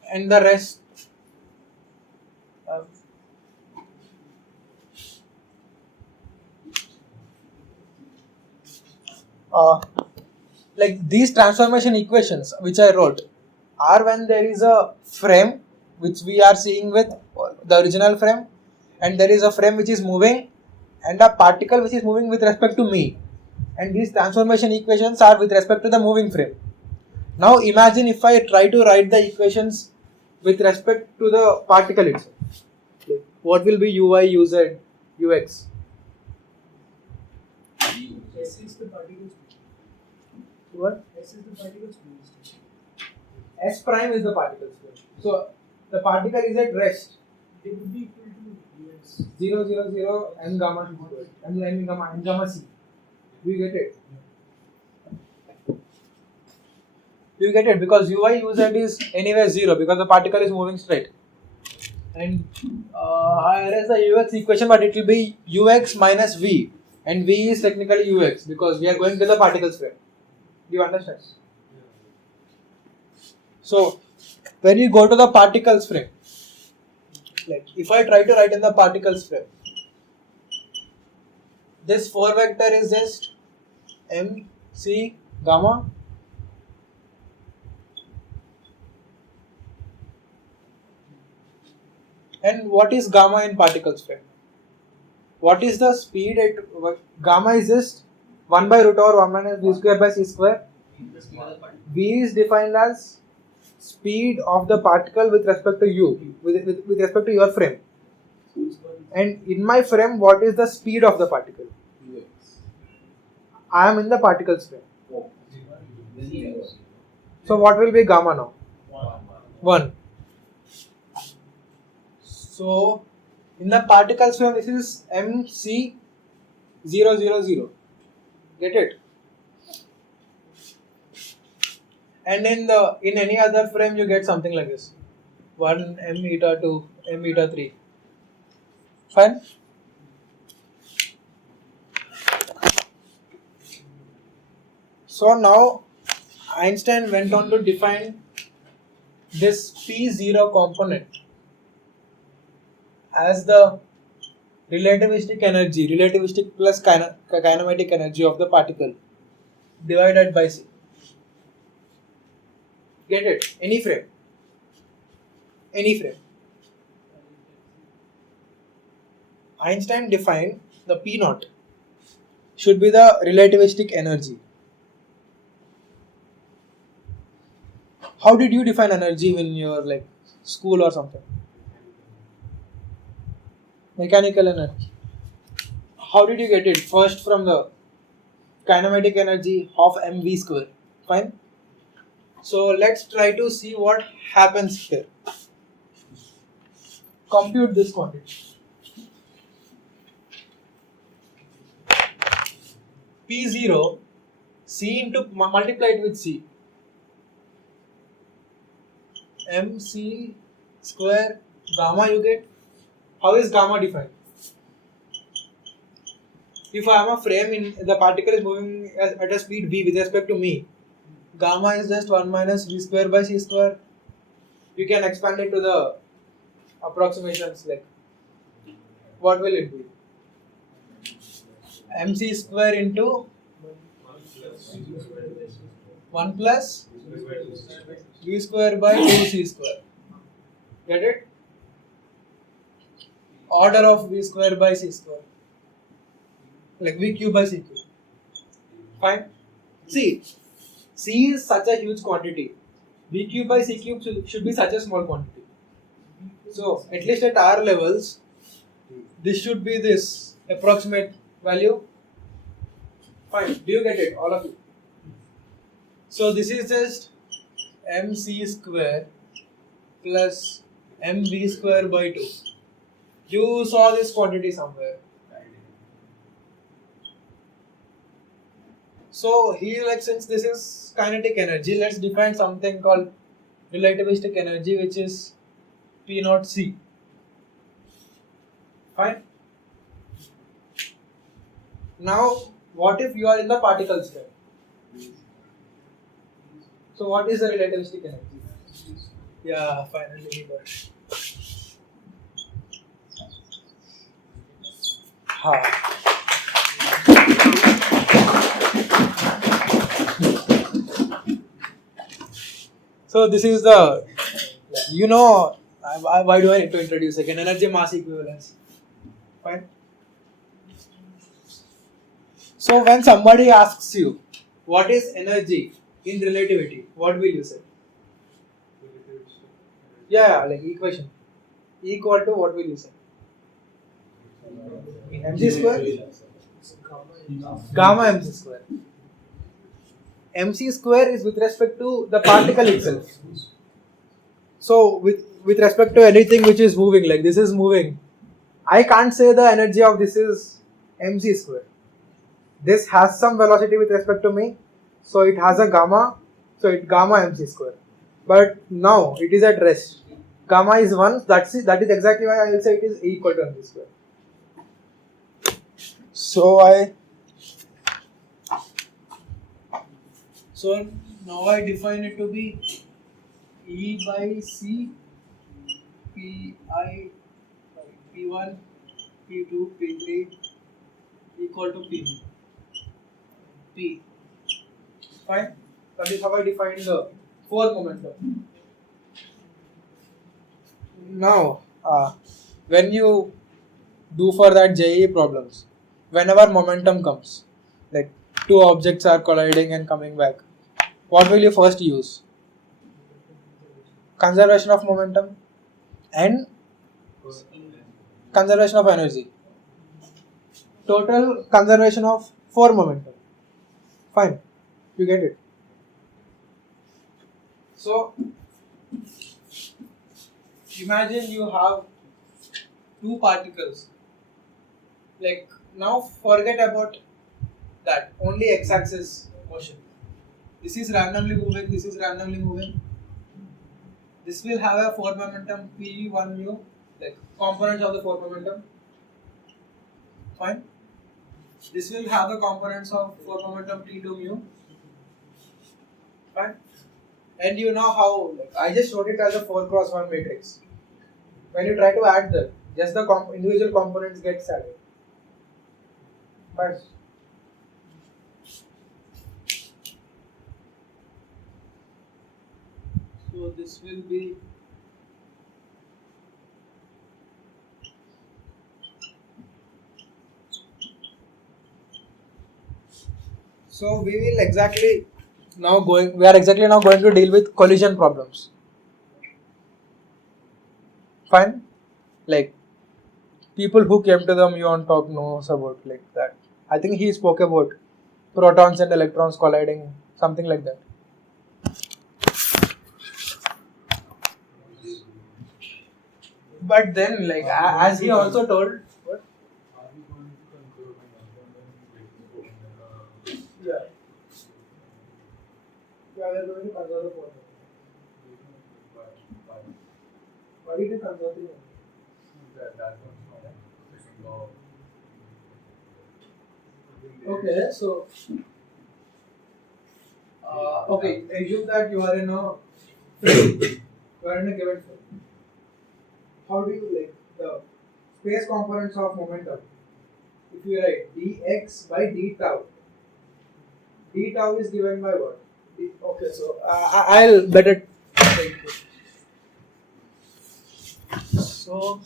And the rest like these transformation equations which I wrote are when there is a frame which we are seeing with the original frame, and there is a frame which is moving and a particle which is moving with respect to me, and these transformation equations are with respect to the moving frame. Now imagine if I try to write the equations with respect to the particle itself. What will be ui, uz, ux? S is the particle speed. What? S is the particle speed. S prime is the particle speed. So the particle is at rest. They would be equal to US. 0, 0, 0, m gamma square, m gamma c. Do you get it? You get it because uy uz is anywhere 0 because the particle is moving straight. And I erase the ux equation, but it will be ux minus v, and v is technically ux because we are going to the particles frame. Do you understand? So when you go to the particles frame, like if I try to write in the particles frame, this 4 vector is just m c gamma. And what is gamma in particles frame? What is the speed at gamma is just 1 by root over 1 minus v square by c square. V is defined as speed of the particle with respect to you, with respect to your frame. And in my frame, what is the speed of the particle? I am in the particles frame. So what will be gamma now? 1. So in the particles frame, this is mc². Get it? And in any other frame, you get something like this: 1 m eta 2 m eta 3. Fine. So now Einstein went on to define this P0 component as the relativistic energy, relativistic plus kinematic energy of the particle divided by c. Get it? Any frame. Any frame. Einstein defined the P0 should be the relativistic energy. How did you define energy when you were like school or something? Mechanical energy. How did you get it? First from the kinematic energy of mv². Fine. So let's try to see what happens here. Compute this quantity. P0, c into multiply it with c. mc² gamma you get. How is gamma defined? If I am a frame in the particle is moving at a speed v with respect to me, gamma is just 1 minus v² by c square. You can expand it to the approximations like what will it be? mc² into 1 plus v² by 2c². Get it? Order of v² by c². Like v³ by c³. Fine? See, c is such a huge quantity. v³ by c³ should be such a small quantity. So, at least at our levels, this should be this approximate value. Fine. Do you get it? All of you? So, this is just mc² plus mv² by 2. You saw this quantity somewhere. So here, like, since this is kinetic energy, let's define something called relativistic energy, which is P0c. Fine. Now, what if you are in the particles frame? So what is the relativistic energy? Yeah, finally we got it. So this is the, why do I need to introduce again? Energy mass equivalence. Fine. So when somebody asks you, what is energy in relativity, what will you say? Yeah, like equation. Equal to what will you say? mc²? Gamma mc². mc² is with respect to the particle itself. So with respect to anything which is moving, like this is moving, I can't say the energy of this is mc². This has some velocity with respect to me, so it has a gamma, so it gamma mc². But now it is at rest. Gamma is 1, that is exactly why I will say it is equal to mc². So now I define it to be E by C Pi P1 P2 P3 equal to P. P. Fine. That is how I define the 4 momentum. Now, when you do for that JEE problems, whenever momentum comes, like 2 objects are colliding and coming back, what will you first use? Conservation of momentum and conservation of energy. Total conservation of 4 momentum. Fine, you get it. So, imagine you have 2 particles. Like, now forget about that, only x-axis motion. This is randomly moving, this is randomly moving. This will have a 4 momentum P1 mu, like components of the 4 momentum. Fine. This will have the components of 4 momentum T2 mu. Fine. And you know how, like, I just wrote it as a 4x1 matrix. When you try to add them, just the individual components get added. Fine. So this will be we are exactly now going to deal with collision problems. Fine? Like people who came to the muon talk knows about like that. I think he spoke about protons and electrons colliding, something like that. But then, like as he also told, what? Yeah, we are going to conserve the photon. Why did you conserve the Okay, so okay, assume that you are in a given frame. How do you like the space components of momentum? If you write dx by d tau is given by what? Okay, so I'll better take it. So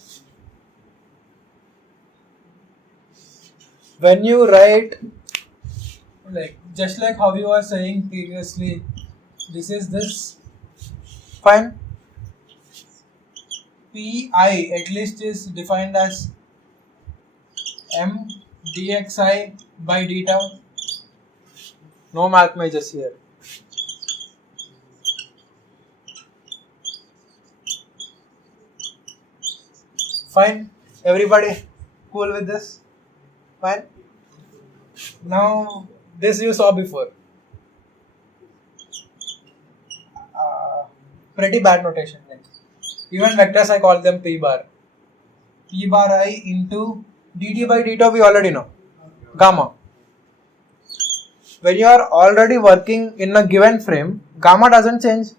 when you write, like just like how you were saying previously, this is this. Fine. Pi at least is defined as m dxi by d tau. No math majors here. Fine. Everybody cool with this? Fine. Now this you saw before. Pretty bad notation. Like even vectors I call them p bar. P bar I into dt by d tau we already know. Gamma. When you are already working in a given frame, gamma doesn't change.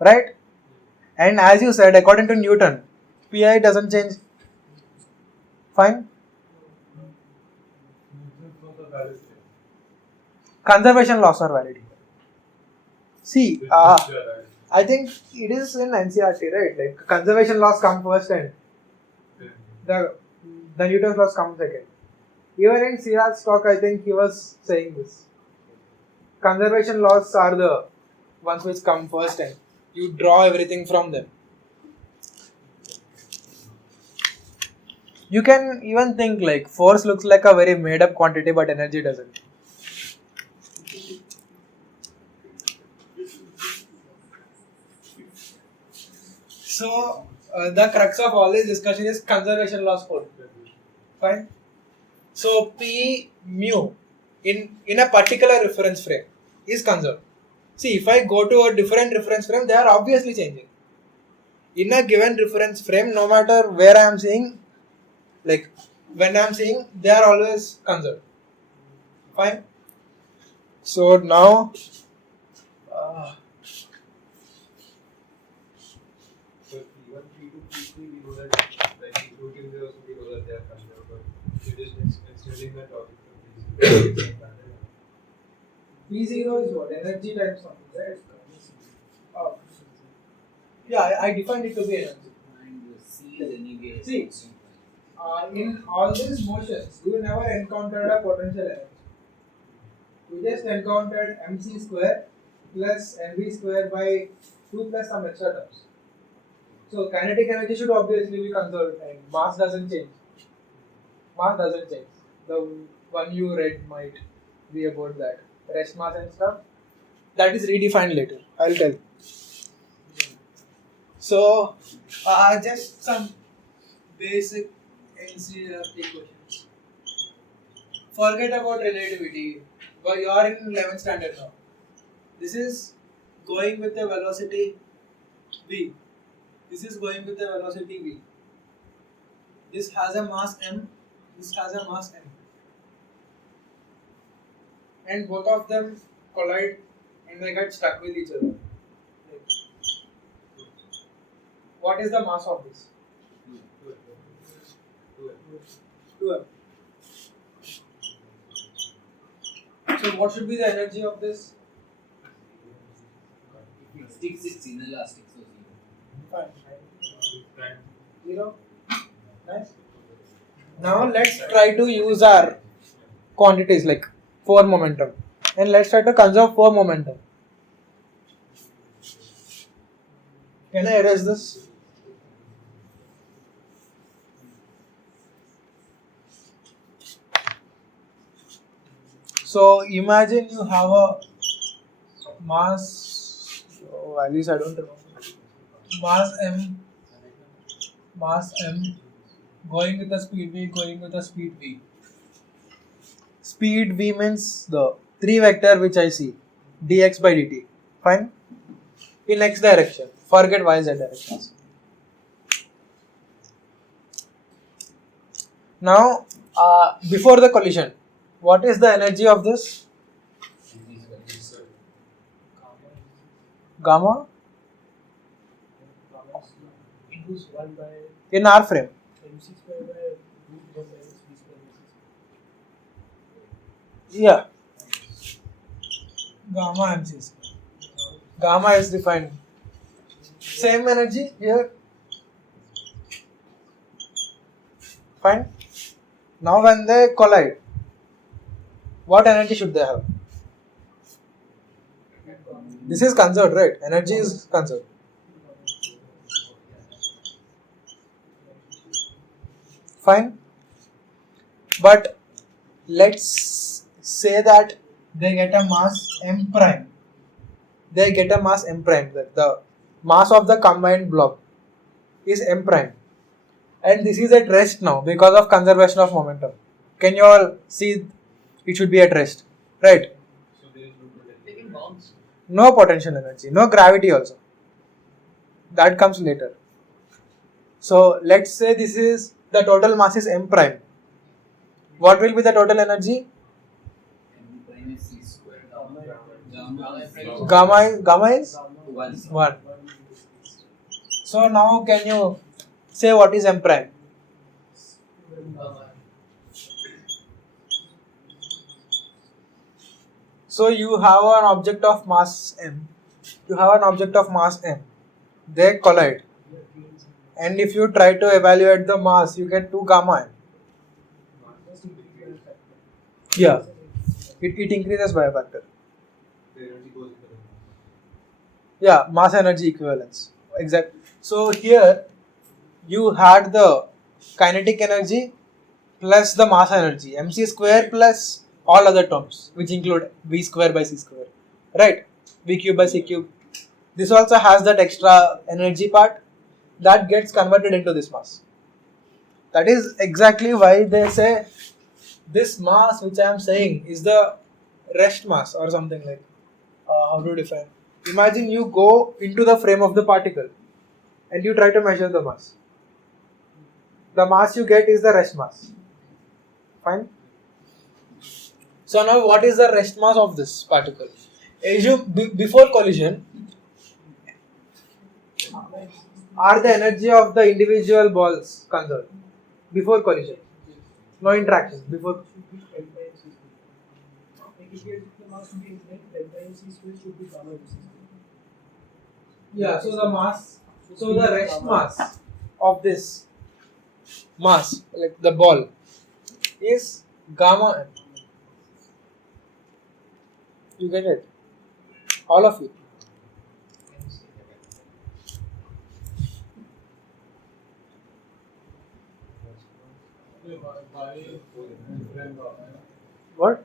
Right? And as you said, according to Newton, Pi doesn't change. Fine? Conservation laws are valid here. See, I think it is in NCRT, right? Like conservation laws come first and the Newton's laws come second. Even in Siraj's talk, I think he was saying this. Conservation laws are the ones which come first and you draw everything from them. You can even think like force looks like a very made up quantity but energy doesn't. So the crux of all this discussion is conservation loss code. Fine. So P mu in a particular reference frame is conserved. See, if I go to a different reference frame, they are obviously changing. In a given reference frame, no matter where I am seeing, like when I am seeing, they are always conserved. Fine. So now, So P1, P2, P3, we know that like including the also we know that they are conserved, but we're just extending that topic from these. V0 is what? Energy times something, right? Oh. Yeah, I defined it to be energy. And C is anyway. See, in all these motions, you never encountered a potential energy. You just encountered mc² plus mv² by 2 plus some extra terms. So kinetic energy should obviously be conserved and mass doesn't change. Mass doesn't change. The one you read might be about that. Rest mass and stuff. That is redefined later. I'll tell. So just some basic NCERT questions. Forget about relativity. But you are in 11th standard now. This is going with the velocity v. This is going with the velocity v. This has a mass m. This has a mass m. And both of them collide and they get stuck with each other. What is the mass of this? 2m. So what should be the energy of this? If it sticks, it's inelastic, so 0. Fine. 0. Nice. Now let's try to use our quantities like 4 momentum. And let's try to conserve 4 momentum. Can I erase this? So imagine you have a mass, values I don't remember, mass m going with a speed v, going with a speed v. Speed v means the 3 vector which I see, dx by dt, fine? In x direction, forget y z directions. Now, before the collision, what is the energy of this? Gamma? Equals 1 by In R frame. mc² by root 1 by v². Yeah. Gamma mc². Gamma is defined. Same energy here. Fine. Now when they collide, what energy should they have? This is conserved, right? Energy is conserved. Fine. But let's say that they get a mass m prime. They get a mass m prime. The mass of the combined blob is m prime. And this is at rest now because of conservation of momentum. Can you all see it should be at rest? Right? So there is no potential. They can bounce. No potential energy, no gravity also. That comes later. So let's say this is the total mass is m prime. What will be the total energy? M prime is c². Gamma is 1. So now can you say what is m prime? So you have an object of mass m. You have an object of mass m. They collide. And if you try to evaluate the mass, you get 2 gamma m. Yeah. It increases by a factor. The energy goes into the Yeah, mass energy equivalence. Exactly. So here you had the kinetic energy plus the mass energy, mc² plus all other terms, which include v² by c², right? V³ by c³. This also has that extra energy part, that gets converted into this mass. That is exactly why they say this mass which I am saying is the rest mass or something like. How to define? Imagine you go into the frame of the particle and you try to measure the mass. The mass you get is the rest mass. Fine. So now what is the rest mass of this particle? Assume before collision, are the energy of the individual balls conserved? Before collision. No interaction. Before. Yeah, so the mass, so the rest mass of this mass, like the ball, is gamma m. You get it? All of you. What?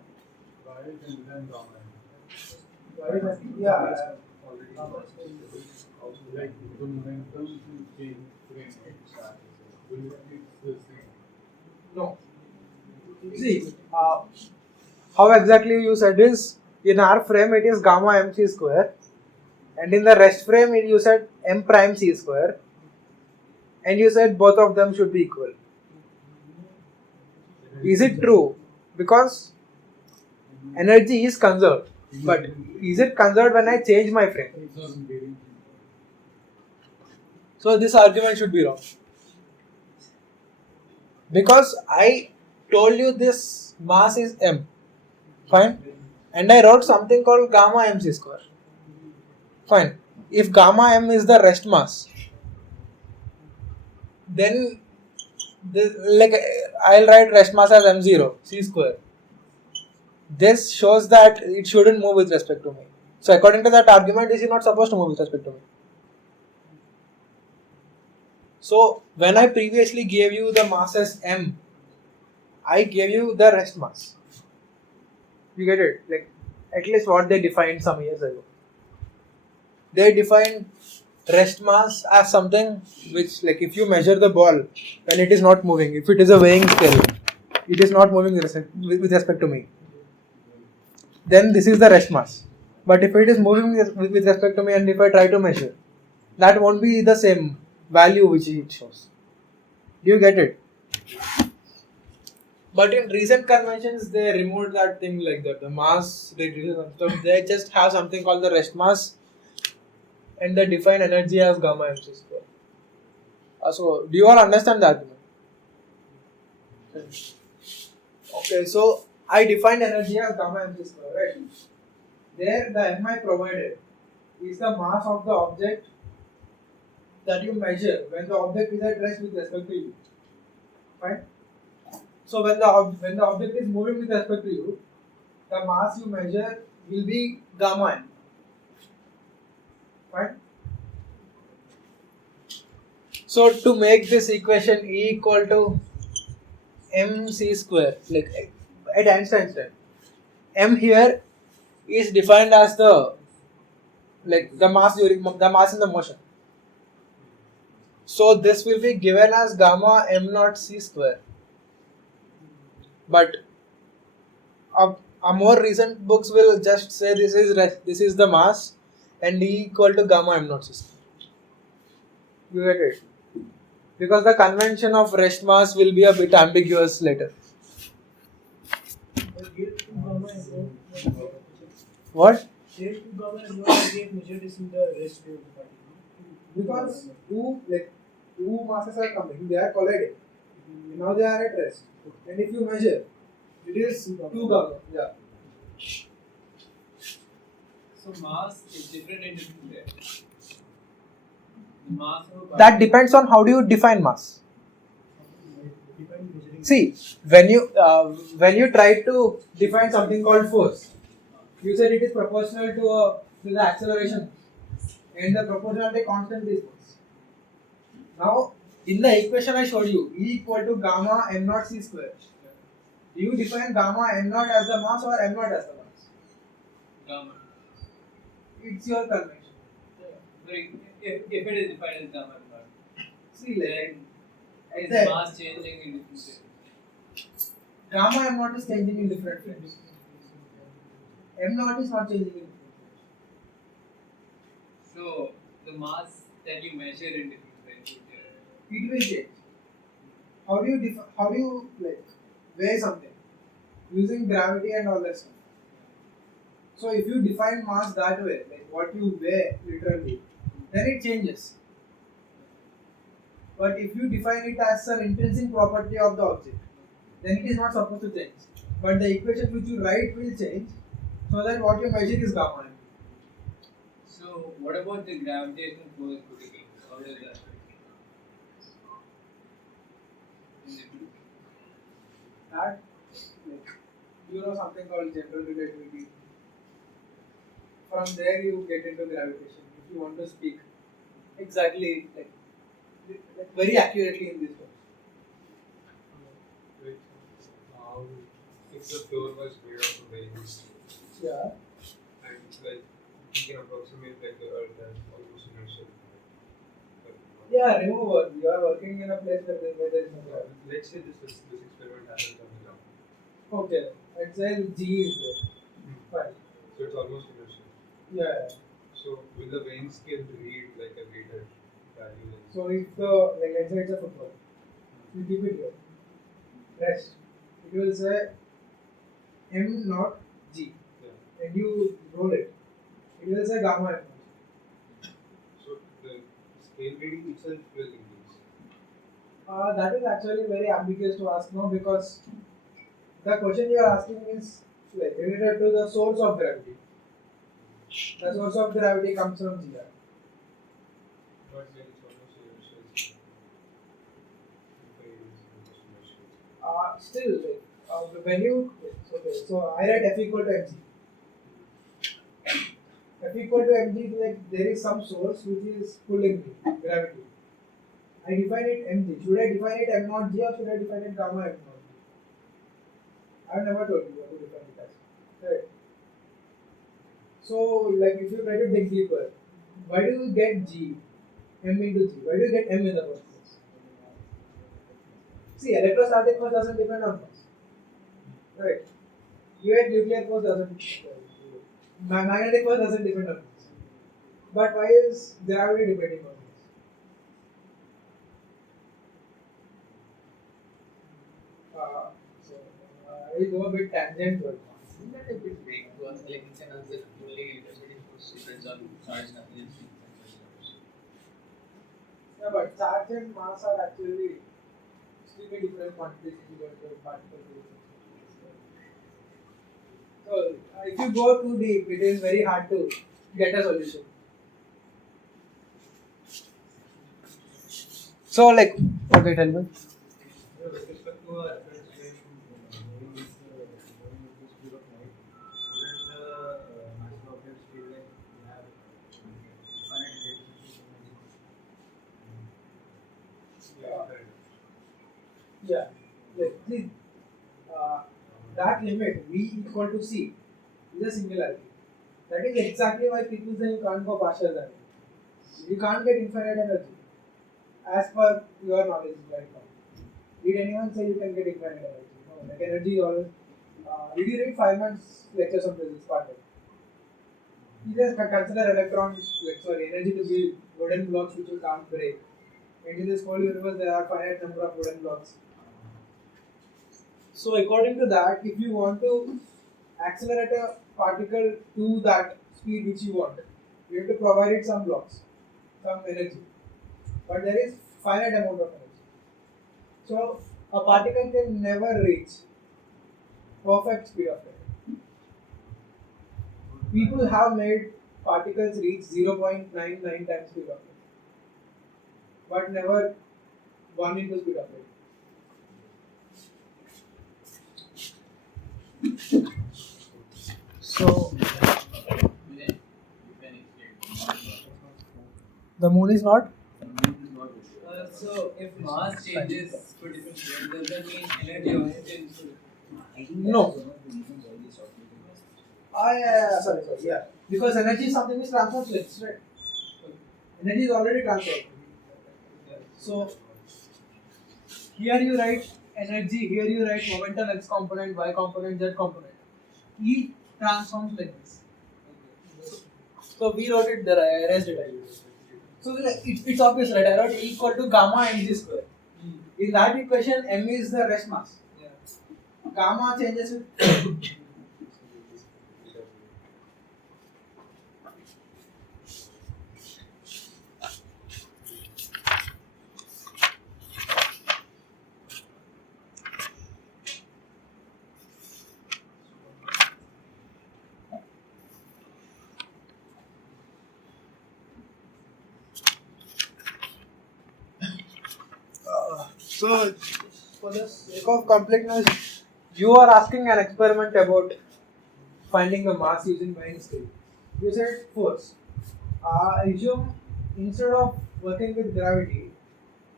Yeah. No. See, how exactly you said is, in our frame it is gamma mc², and in the rest frame you said m prime c², and you said both of them should be equal. Is it true? Because energy is conserved, but is it conserved when I change my frame? So this argument should be wrong. Because I told you this mass is m, fine, and I wrote something called gamma mc². Fine. If gamma m is the rest mass, then like I'll write rest mass as m0 c². This shows that it shouldn't move with respect to me. So according to that argument, this is not supposed to move with respect to me. So when I previously gave you the mass as m, I gave you the rest mass. You get it? Like at least what they defined some years ago. They defined rest mass as something which, like, if you measure the ball when it is not moving, if it is a weighing scale, it is not moving with respect to me, then this is the rest mass. But if it is moving with respect to me and if I try to measure, that won't be the same value which it shows. Do you get it? But in recent conventions, they removed that thing like that. The mass decreases and stuff. They just have something called the rest mass, and they define energy as gamma mc². So, do you all understand the argument? Okay, so I defined energy as gamma mc², right? There, the m I provided is the mass of the object that you measure when the object is at rest with respect to you. Right? So when the object is moving with respect to you, the mass you measure will be gamma m. Right? So to make this equation E equal to mc², like at Einstein's time, m here is defined as the mass in the motion. So this will be given as gamma m0 c². But a more recent books will just say this is the mass and E equal to gamma m0 c². You get it? Because the convention of rest mass will be a bit ambiguous later. What? Because two masses are coming, they are colliding. Now they are at rest. And if you measure, it is 2 gamma. Yeah. So mass is different in different ways. Mass of That depends on how do you define mass. See, when you try to define something called force, you said it is proportional to the acceleration, and the proportionality constant is force. Now, in the equation I showed you, E equal to gamma m0 c². Do you define gamma m0 as the mass or m0 as the mass? gamma. It's your convention. If it is defined as gamma m0. See, like, Then is Then- mass changing in different ways? gamma m naught is changing in different ways. M naught is not changing in different So the mass that you measure in different ways. ways. It will change. How do you like weigh something? Using gravity and all that stuff. So if you define mass that way, like what you weigh literally, then it changes. But if you define it as an intrinsic property of the object, then it is not supposed to change. But the equation which you write will change, so that what you measure is gamma m. So what about the gravitational force particle? How does that work? In different ways? That, like, you know something called general relativity. From there you get into gravitation. If you want to speak exactly like very accurately in this way. Like, if the floor was made of a veins, Yeah. and like you can approximate like the earth as almost inertial. Yeah, remember, you are working in a place where there is no gravity. Let's say this experiment happens on the ground. Okay, let's say G is there. Fine. So it's almost inertial. Yeah. So will the Wayne scale read like a greater value? So if the, like let's say it's a football, you keep it here. Rest. It will say M naught G. Yeah. And you roll it. It will say gamma M naught. So the scale reading itself will increase. That is actually very ambiguous to ask now, because the question you are asking is like related to the source of gravity. The source of gravity comes from GR. But when it's almost inertial, Still, like, when you, okay, so I write F equal to mg. F equal to mg is like there is some source which is pulling me, gravity. I define it mg. Should I define it m naught g or should I define it gamma m naught g? I have never told you what to define it as. Right. So, like, if you try to dig deeper, why do you get g, m into g? Why do you get m in the first place? See, electrostatic force doesn't depend on mass. Right. Even nuclear force doesn't. Magnetic force doesn't depend on mass. But why is gravity depending on mass? I will go a bit tangent. Isn't that a bit vague to us? Like it's an answer only gravitational force depends on charge, nothing else. Yeah, but charge and mass are actually extremely different quantities if you go to particle physics. So, if you go too deep, it is very hard to get a solution. So, like, okay, tell me. with respect to a reference frame, moving with the speed of light, wouldn't the mass of objects feel like we have infinite rate? Yeah. Like, see, that limit v equal to c is a singularity. That is exactly why people say you can't go partial derivative. You can't get infinite energy, as per your knowledge right now. Did anyone say you can get infinite energy? No, like energy is always. Did you read Feynman's lectures on physics part one? He just consider electrons, like, sorry, energy to be wooden blocks which you can't break. And in this whole universe, there are finite number of wooden blocks. So, according to that, if you want to accelerate a particle to that speed which you want, you have to provide it some blocks, some energy. But there is finite amount of energy. So, a particle can never reach perfect speed of light. People have made particles reach 0.99 times speed of light, but never 1 into speed of light. So, the moon is not? So if mass changes for different ways, does that mean energy also changes? No. Sorry, yeah. Because energy is something which transforms, right? Energy is already transferred. So here you write energy, here you write momentum x component, y component, z component. E transforms like this. So we wrote it there, I erased it. So it's obvious, right? I wrote E equal to gamma mc². In that equation, m is the rest mass. Gamma changes with so for the sake of completeness, you are asking an experiment about finding the mass using -2. You said force. Assume instead of working with gravity,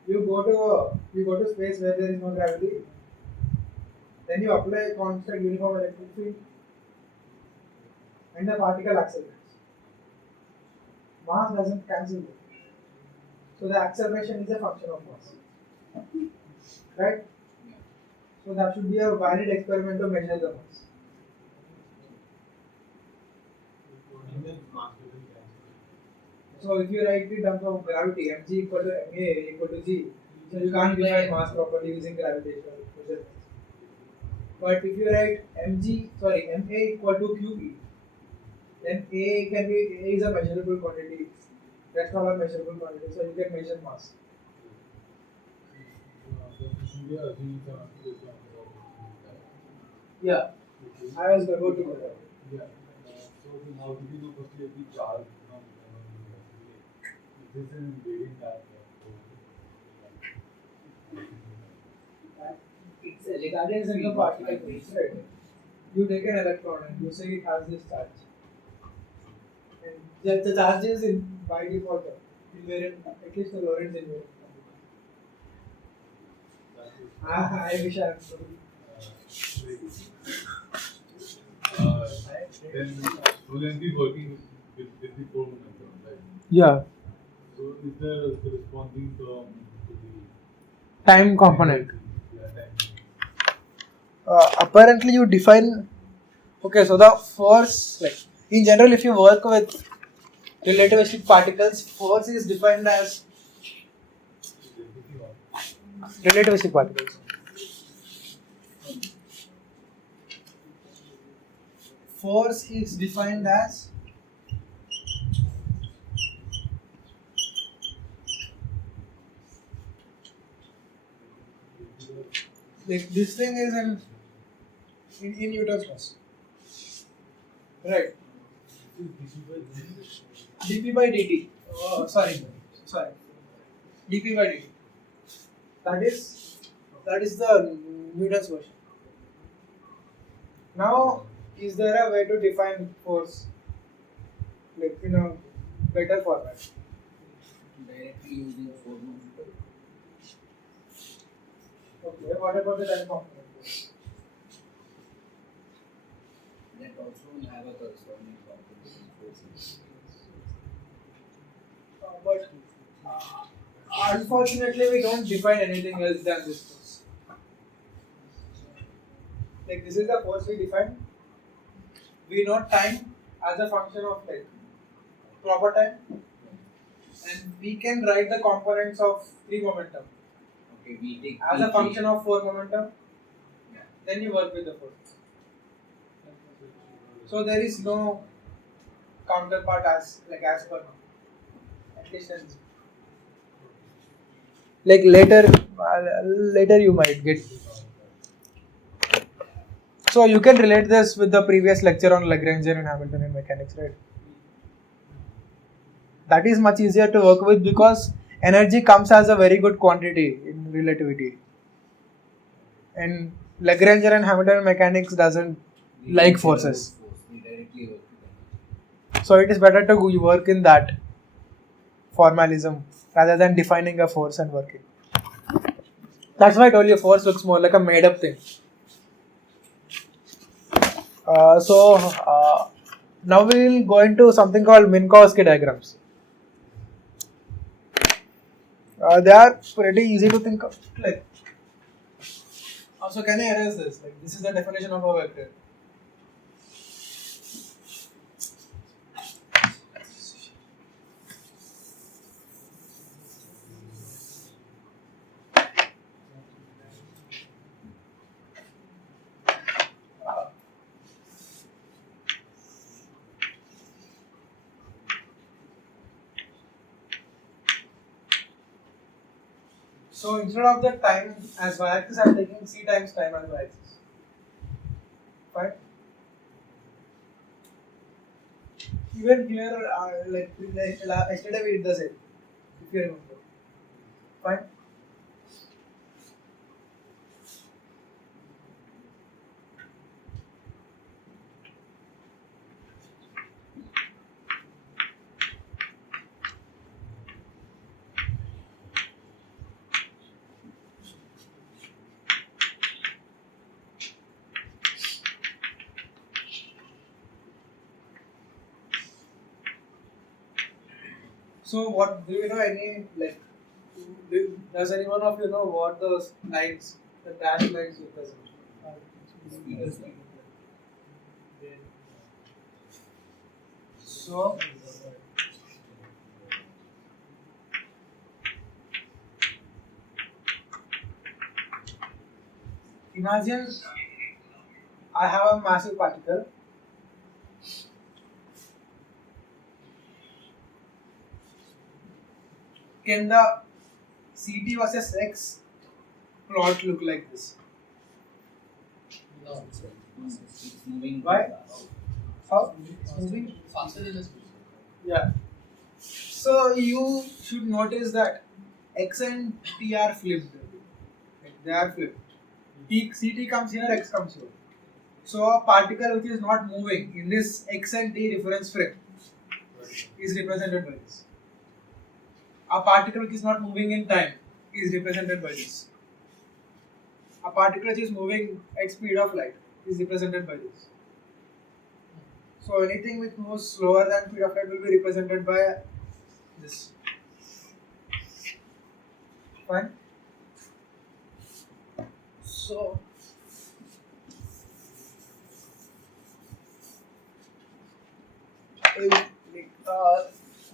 you go to space where there is no gravity. Then you apply constant uniform electric field, and the particle accelerates. Mass doesn't cancel it. So the acceleration is a function of mass. Right? So that should be a valid experiment to measure the mass. So if you write in terms of gravity, mg equal to ma equal to g, so you can't define mass properly using gravitational measurements. But if you write ma equal to qe, then a is a measurable quantity. That's not a measurable quantity, so you can measure mass. Yeah, I was about to go there. Yeah. So how do you know firstly the charge? This is an invariant type. It's That is in the particle phase, right? You take an electron and you say it has this charge. And the charge is in by default invariant, at least the Lorentz invariant. I wish I had Then will then be working with the core momentum, right? Yeah. So is there a corresponding term to the Time component. Yeah, time. Apparently you define. Okay, so the force, like in general, if you work with relativistic particles, force is defined as relativistic particles. Force is defined as like this thing is in Newton's laws, right? dp by dt. Oh, sorry. dp by dt. That is the Newton's version. Now, is there a way to define force, like in a better format? directly using formula. Okay, what about the time component? That also will have a corresponding component forces. But unfortunately, we don't define anything else than this force. Like this is the force we define. We know time as a function of like proper time, and we can write the components of 3 momentum Okay, we take as a function of 4 momentum. Yeah. Then you work with the force. So there is no counterpart as per now. At least like later you might get. So you can relate this with the previous lecture on Lagrangian and Hamiltonian mechanics, right? That is much easier to work with because energy comes as a very good quantity in relativity. And Lagrangian and Hamiltonian mechanics doesn't like forces. We directly work with them. So it is better to work in that formalism rather than defining a force and working. That's why I told you force looks more like a made up thing. Now we will go into something called Minkowski diagrams. They are pretty easy to think of. Like, so can I erase this? Like, this is the definition of a vector. So instead of the time as y-axis, I am taking c times time as y-axis. Fine. Even here, like yesterday we did the same. If you remember. Fine. So what do you know any like? Does anyone of you know what those lines, the dashed lines represent? So imagine I have a massive particle. Can the CT versus X plot look like this? No. It's moving. Why? How? It's moving? Faster than the speed. Yeah. So you should notice that X and T are flipped. Like they are flipped. CT comes here, X comes here. So a particle which is not moving in this X and T reference frame is represented by this. A particle which is not moving in time is represented by this. A particle which is moving at speed of light is represented by this. So anything which moves slower than speed of light will be represented by this. Fine. So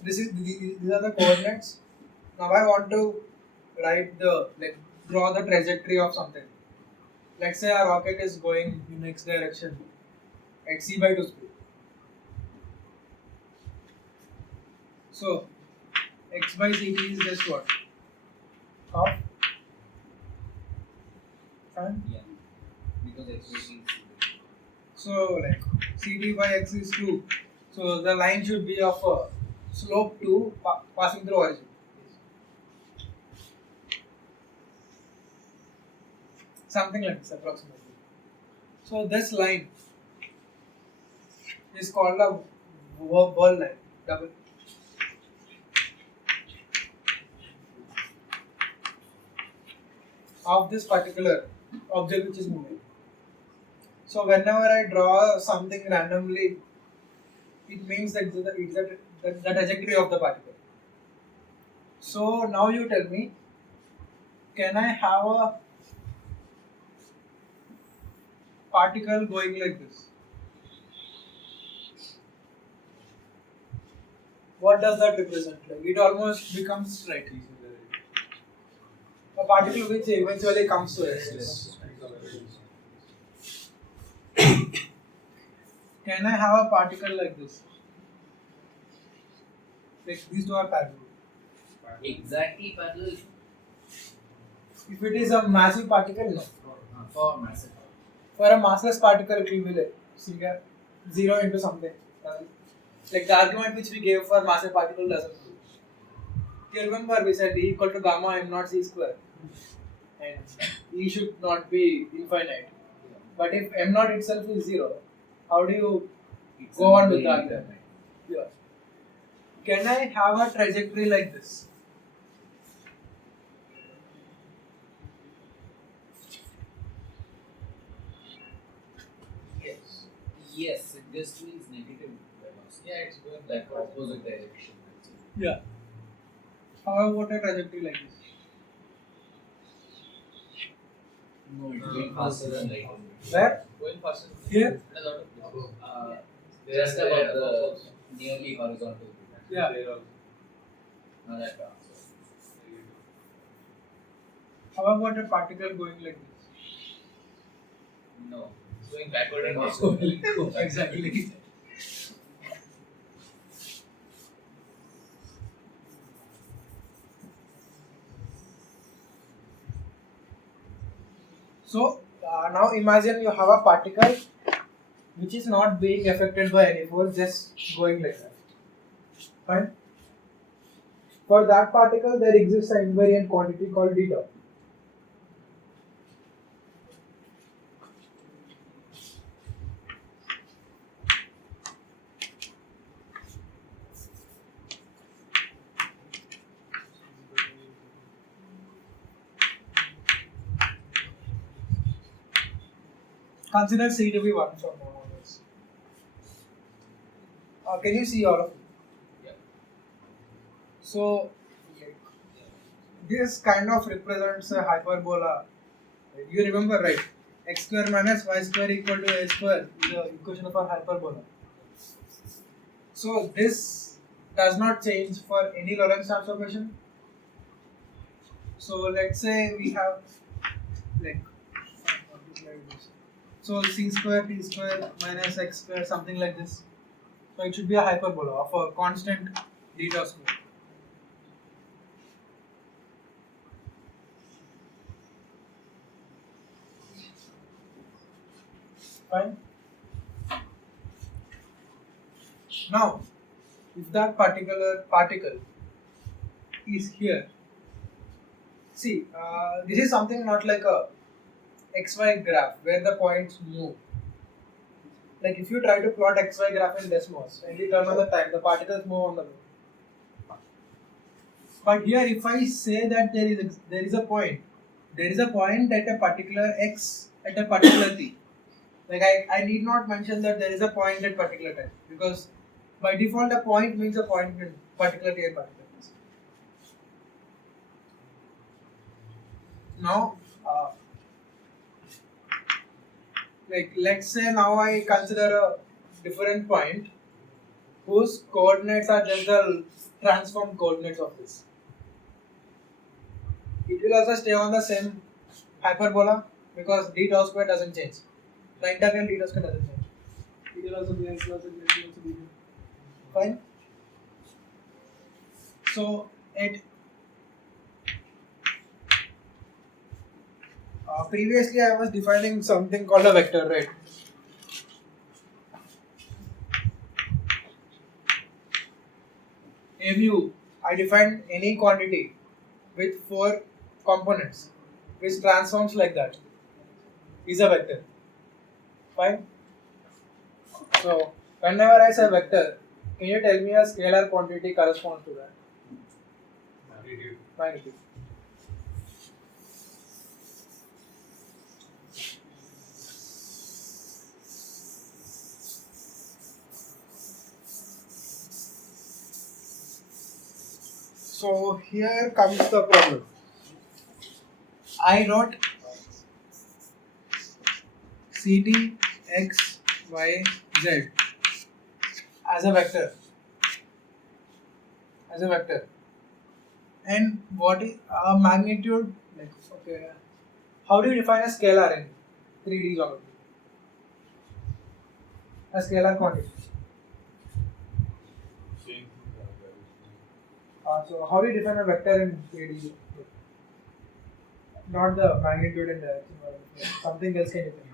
these are the coordinates. Now I want to write draw the trajectory of something. Let's say a rocket is going in x direction at c/2 speed. So x by ct is just what? Half. Fine. Yeah. Because x is. So like ct by x is 2. So the line should be of slope 2 passing through origin. Something like this approximately. So this line is called a wall line. Double. Of this particular object which is moving. So whenever I draw something randomly, it means that it's the trajectory of the particle. So now you tell me, can I have a particle going like this? What does that represent? Like it almost becomes straight. A particle which eventually comes to rest. Can I have a particle like this? Like these two are parallel. Exactly parallel. If it is a massive particle, no. For massive. For a massless particle, it will be like 0 into something. Like the argument which we gave for massive particle doesn't do. You remember we said E equal to gamma m naught c square. And E should not be infinite. But if m naught itself is 0, how do you go on with the argument? Yeah. Can I have a trajectory like this? Yes. Yes, it just means negative velocity. Yeah, it's going That opposite direction. Yeah. How about a trajectory like this? No, it's going faster than light. Where? Going faster. Here? In a lot of places. Just above the nearly horizontal. Yeah. Now that How about a particle going like this? No. It's going backward and also. Exactly. So now imagine you have a particle which is not being affected by any force, just going like that. Fine. For that particle, there exists an invariant quantity called d tau. Consider C to be 1 from now onwards. Can you see all of it? Yeah. So, this kind of represents a hyperbola. You remember, right? X square minus y square equal to a square is the equation of a hyperbola. So, this does not change for any Lorentz transformation. So, let's say we have like so c square t square minus x square, something like this. So it should be a hyperbola of a constant d tau square. Fine. Now, if that particular particle is here, see, this is something not like a xy graph where the points move. Like if you try to plot xy graph in Desmos and you turn on the time, the particles move on the road. But here, if I say that there is a point at a particular x at a particular t. Like I need not mention that there is a point at particular time, because by default a point means a point in particular t and particular place. Now, like let's say now I consider a different point whose coordinates are just the transformed coordinates of this. It will also stay on the same hyperbola because d tau square doesn't change. The integral d tau square doesn't change. It will also be here, it will also be here, it will also be here. Fine. So previously I was defining something called a vector, right? Mu, I defined any quantity with 4 components which transforms like that is a vector. Fine. So whenever I say vector, can you tell me a scalar quantity corresponds to that? Magnitude. So here comes the problem. I wrote Ct x y z as a vector. And what is a magnitude? Like, okay, how do you define a scalar in 3D geometry? A scalar quantity. So how do you define a vector in 3D? Not the magnitude and direction, but something else can you think?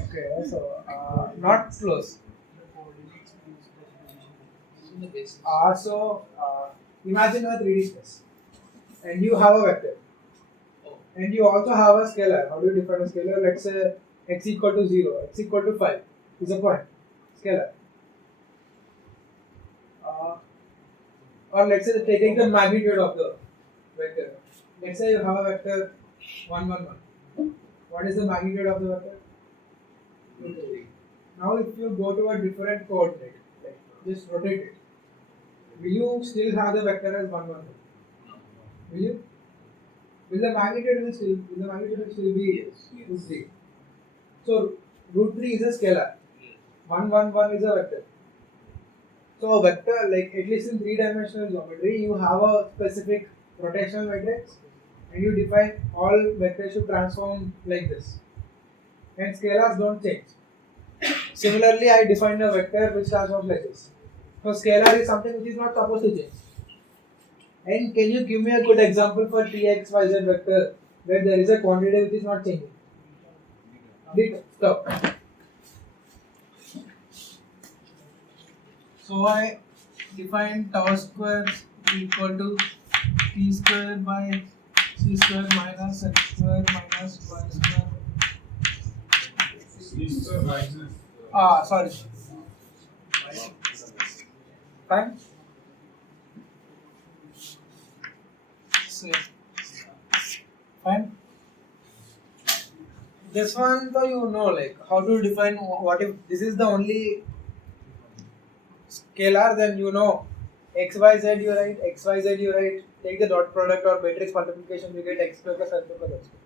Okay, so not close. In the basis. Imagine a 3D space and you have a vector. Oh. And you also have a scalar. How do you define a scalar? Let's say x equal to 0, x equal to 5 is a point. Scalar. Or let's say taking the magnitude of the vector. Let's say you have a vector 1, 1, 1. What is the magnitude of the vector? 2, 3. Now if you go to a different coordinate, like just rotate it, will you still have the vector as 1, 1, 1? Will you? Will the magnitude still be Yes. root 3? So root 3 is a scalar. 1, 1, 1 is a vector. So a vector, like at least in 3-dimensional geometry, you have a specific rotational matrix and you define all vectors should transform like this. And scalars don't change. Similarly, I defined a vector which transforms like this. So scalar is something which is not supposed to change. And can you give me a good example for t, x, y, z vector where there is a quantity which is not changing? Stop. So I define tau square equal to t square by c square minus x square minus y square. Sorry. Fine. So, fine. This one though you know like how to define what if this is the only scalar, then you know x y z you write, x y z you write, take the dot product or matrix multiplication, you get x square plus y square plus x square.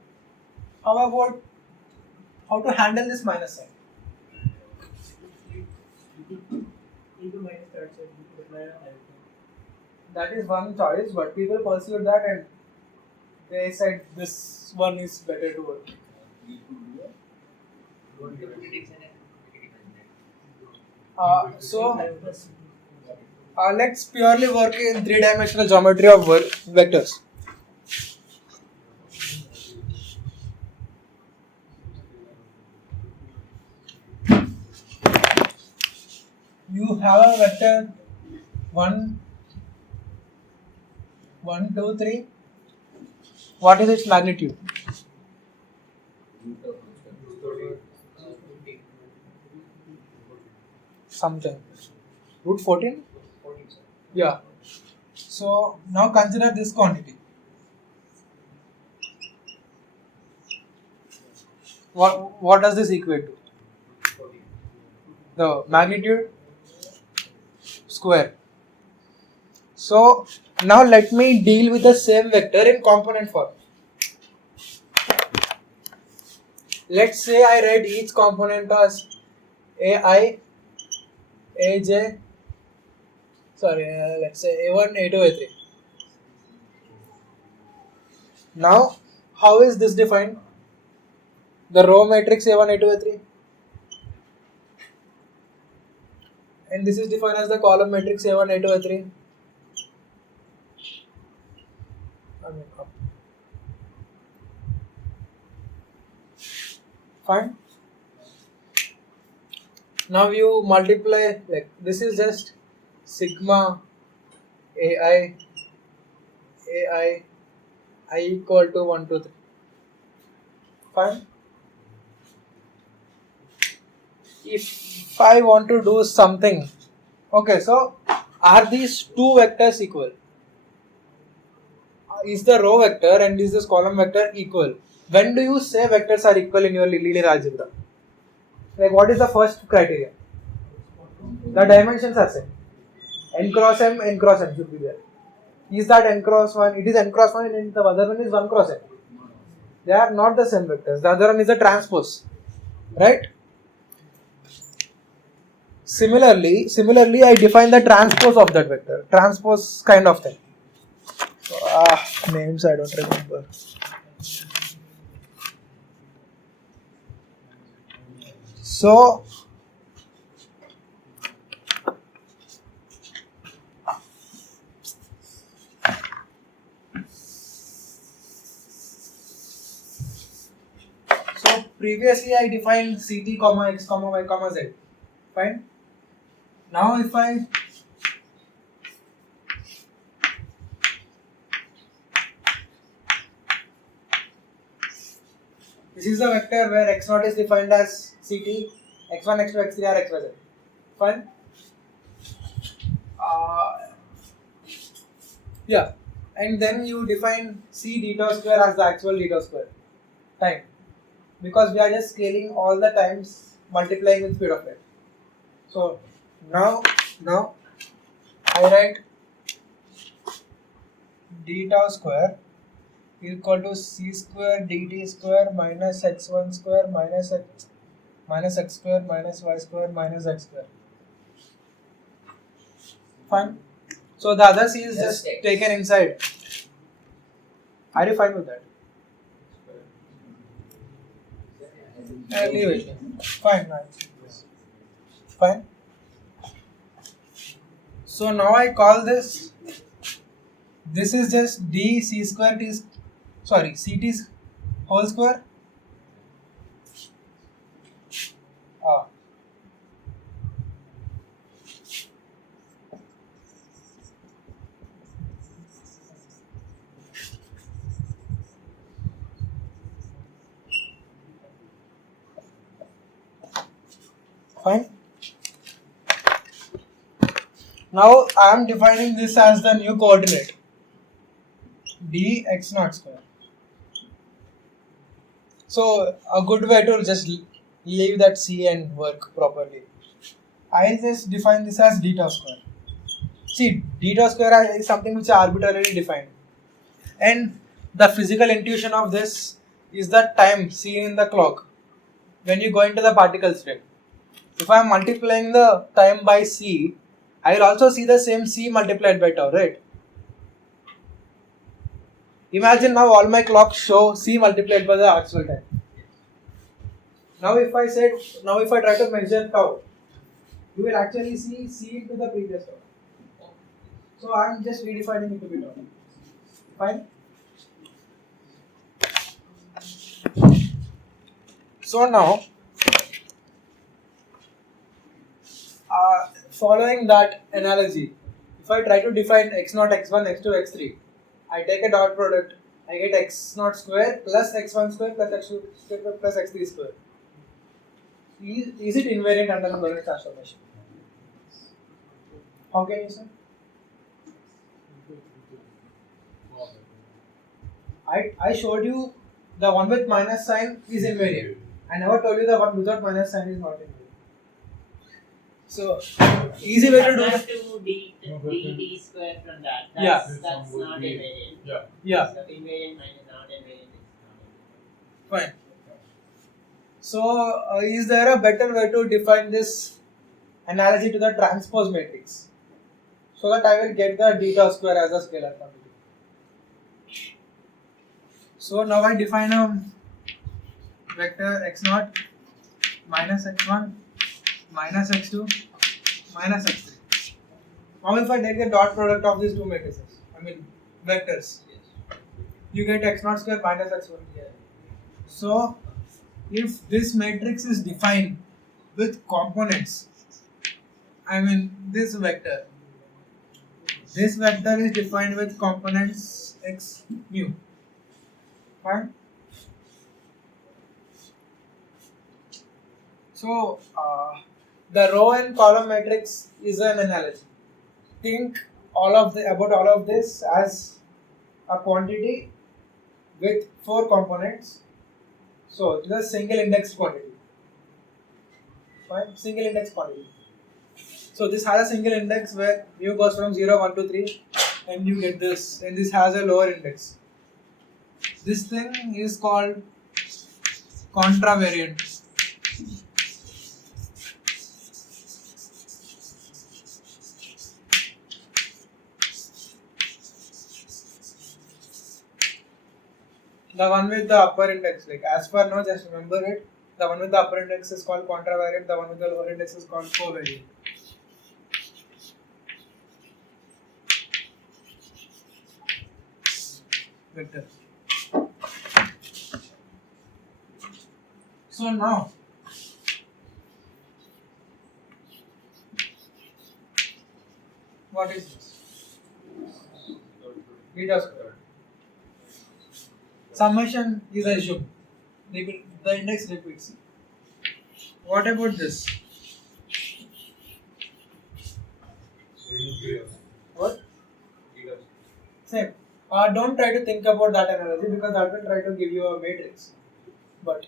How about how to handle this minus sign? Into minus third side, you could apply a alpha. That is one choice, but people pursued that and they said this one is better to work. We could do So Alpha C. let's purely work in 3-dimensional geometry of vectors. You have a vector 1, 1, 2, 3. What is its magnitude? root of Something. Root 14? Yeah. So now consider this quantity. What does this equate to? The magnitude square. So now let me deal with the same vector in component form. Let's say I write each component as ai, aj, let's say a1, a2, a3. Now how is this defined? The row matrix a1, a2, a3, and this is defined as the column matrix a1, a2, a3. Up. Fine. Now you multiply, like this is just sigma ai I equal to 1, 2, 3. Fine. If I want to do something, okay, so are these two vectors equal? Is the row vector and is this column vector equal? When do you say vectors are equal in your linear algebra? Like what is the first criteria? The dimensions are same. N cross M should be there. Is that n cross 1? It is n cross 1 and the other one is 1 cross n. They are not the same vectors. The other one is a transpose. Right? Similarly, I define the transpose of that vector. Transpose kind of thing. So, names I don't remember. So previously I defined ct, x, y, z. Fine. Now if I this is a vector where x0 is defined as ct, x1, x2, x3 are x, y, z. Fine. Yeah, and then you define c d tau square as the actual d tau square time, because we are just scaling all the times multiplying with speed of light. So now I write d tau square equal to c square dt square minus x1 square minus x square minus y square minus x square. Fine. So the other c is just X. taken inside. Are you fine with that? Leave it. Fine. Fine. So now I call this. This is just d c square t. Sorry, ct whole square. Ah. Fine. Now I am defining this as the new coordinate d x naught square. So a good way to just leave that c and work properly. I'll just define this as d tau square. See, d tau square is something which is arbitrarily defined, and the physical intuition of this is the time seen in the clock when you go into the particle stream. If I am multiplying the time by c, I will also see the same c multiplied by tau, right? Imagine now all my clocks show c multiplied by the actual time. Now if I try to measure tau, you will actually see c into the previous tau. So I am just redefining it to be tau. Fine. So now, following that analogy, if I try to define x0, x1, x2, x3, I take a dot product, I get x0 square plus x1 square plus x2 square plus x3 square. Is it invariant under the Lorentz transformation? How can you say? I showed you the one with minus sign is invariant. I never told you the one without minus sign is not invariant. So, easy way to do Subtract it. 2d square from that. Yeah. That's not invariant. Yeah. So invariant minus not invariant is not invariant. Fine. So, is there a better way to define this analogy to the transpose matrix? So that I will get the d tau square as a scalar quantity. So now I define a vector x0 minus x1 minus x2 minus x3. Now if I take the dot product of these two matrices, vectors, you get x0 square minus x1 here. So if this matrix is defined with components, this vector is defined with components x mu. Fine. So the row and column matrix is an analogy. Think about all of this as a quantity with 4 components. So it is a single index quantity. Fine, single index quantity. So this has a single index where mu goes from 0, 1 to 3, and you get this, and this has a lower index. This thing is called contravariant. The one with the upper index, as per now, just remember it. The one with the upper index is called contravariant. The one with the lower index is called covariant. Vector. So now, what is this? Beta square. Summation is assumed. The index repeats. What about this? What? Same. Don't try to think about that analogy because that will try to give you a matrix. But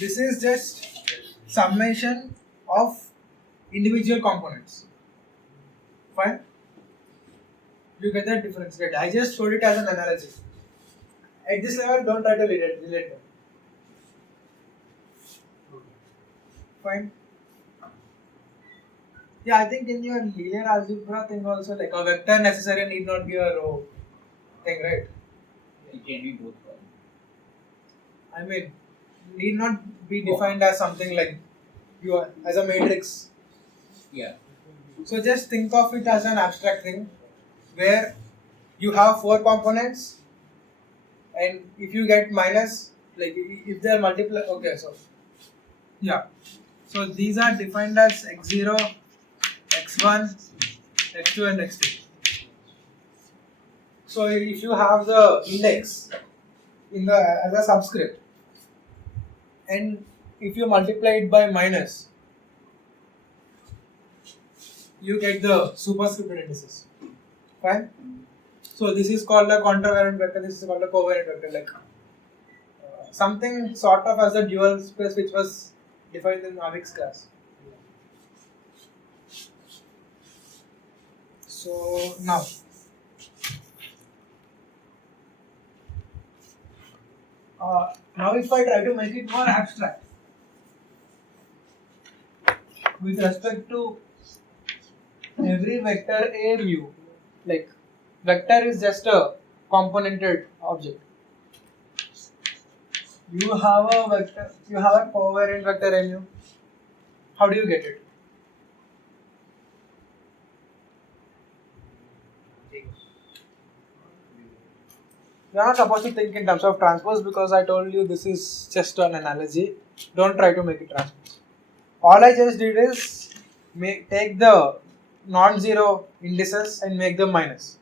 this is just summation of individual components. Fine. You get the difference, right? I just showed it as an analogy. At this level, don't try to relate them. Fine. Yeah, I think in your linear algebra thing also, like a vector necessary need not be a row thing, right? It can be both. I mean, need not be defined as something like you are, as a matrix. Yeah. So just think of it as an abstract thing where you have 4 components, and if you get minus, like if they are multiply, okay, so yeah, so these are defined as x0, x1, x2 and x3. So if you have the index in the as a subscript, and if you multiply it by minus, you get the superscripted indices. Fine. So this is called a contravariant vector. This is called a covariant vector. Like something sort of as a dual space, which was defined in Avik's class. So now, now if I try to make it more abstract with respect to every vector A mu, like vector is just a componented object. You have a vector, you have a covariant vector A mu. How do you get it? You are not supposed to think in terms of transpose because I told you this is just an analogy. Don't try to make it transpose. All I just did is take the non-zero indices and make them minus.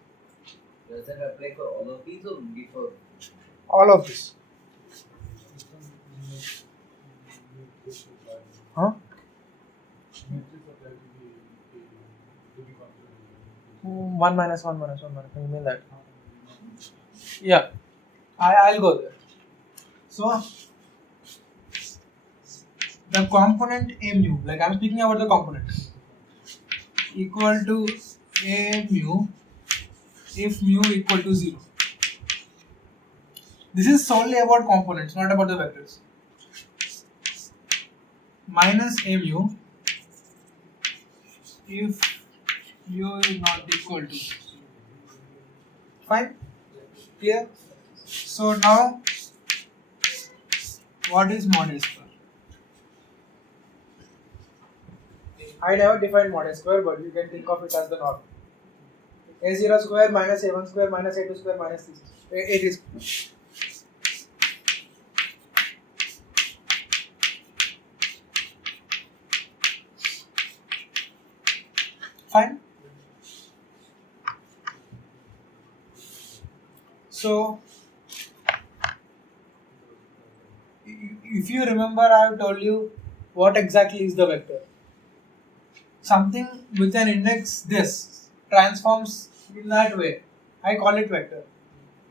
Does that apply for all of these or only for? All of this. Huh? 1 minus 1 minus 1 minus 1. You mean that? Yeah, I'll go there. So the component A mu, like I'm speaking about the component, equal to A mu if mu equal to 0. This is solely about components, not about the vectors. Minus A mu if mu is not equal to 0. Fine? Clear? So now, what is mod A square? I never defined mod A square, but you can think of it as the norm. A0 square minus A1 square minus A2 square minus A3 square. Fine? So, if you remember, I have told you what exactly is the vector. Something with an index this transforms in that way. I call it vector.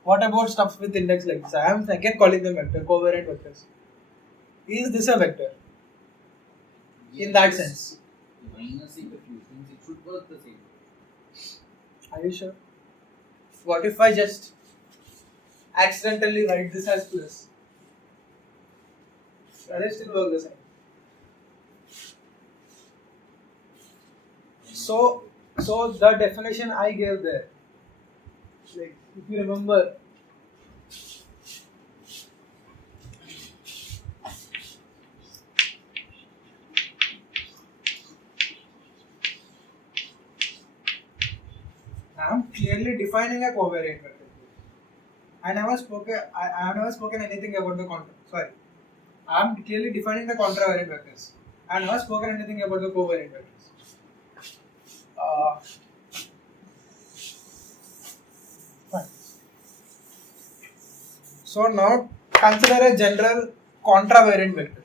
What about stuff with index like this? I am again calling them vector, covariant vectors. Is this a vector? In that sense. Minus if a few things, it should work the same. Are you sure? What if I just accidentally write this as plus? Does it still work the same? So the definition I gave there, like if you remember, I am clearly defining a covariant vector. I have never spoken anything about the I am clearly defining the contravariant vectors. I have never spoken anything about the covariant vectors. Fine. So now consider a general contravariant vector.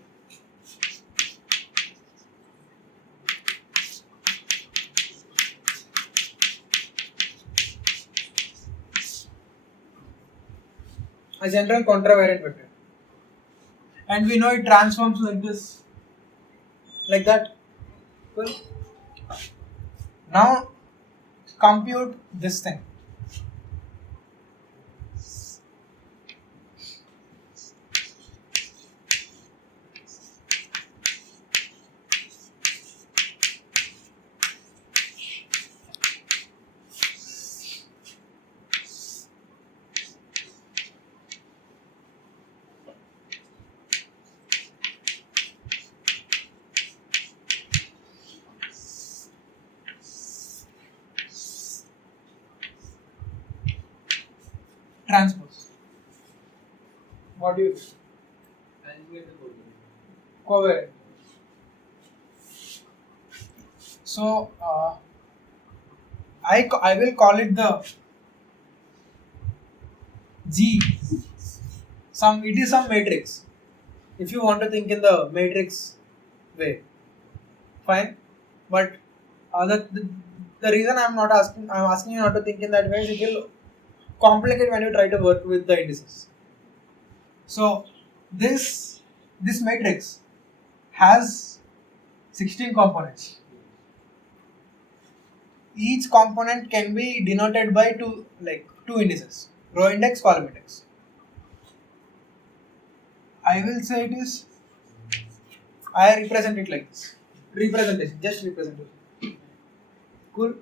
A general contravariant vector. And we know it transforms like this. Like that. Cool. Now compute this thing. What do you think? Calculate the covariance. Covariant. So I will call it the G. It is some matrix. If you want to think in the matrix way, fine. But the reason I'm asking you not to think in that way is it will complicate when you try to work with the indices. So this matrix has 16 components. Each component can be denoted by two indices: row index, column index. I will say it is. I represent it like this. Representation, just representation. Cool.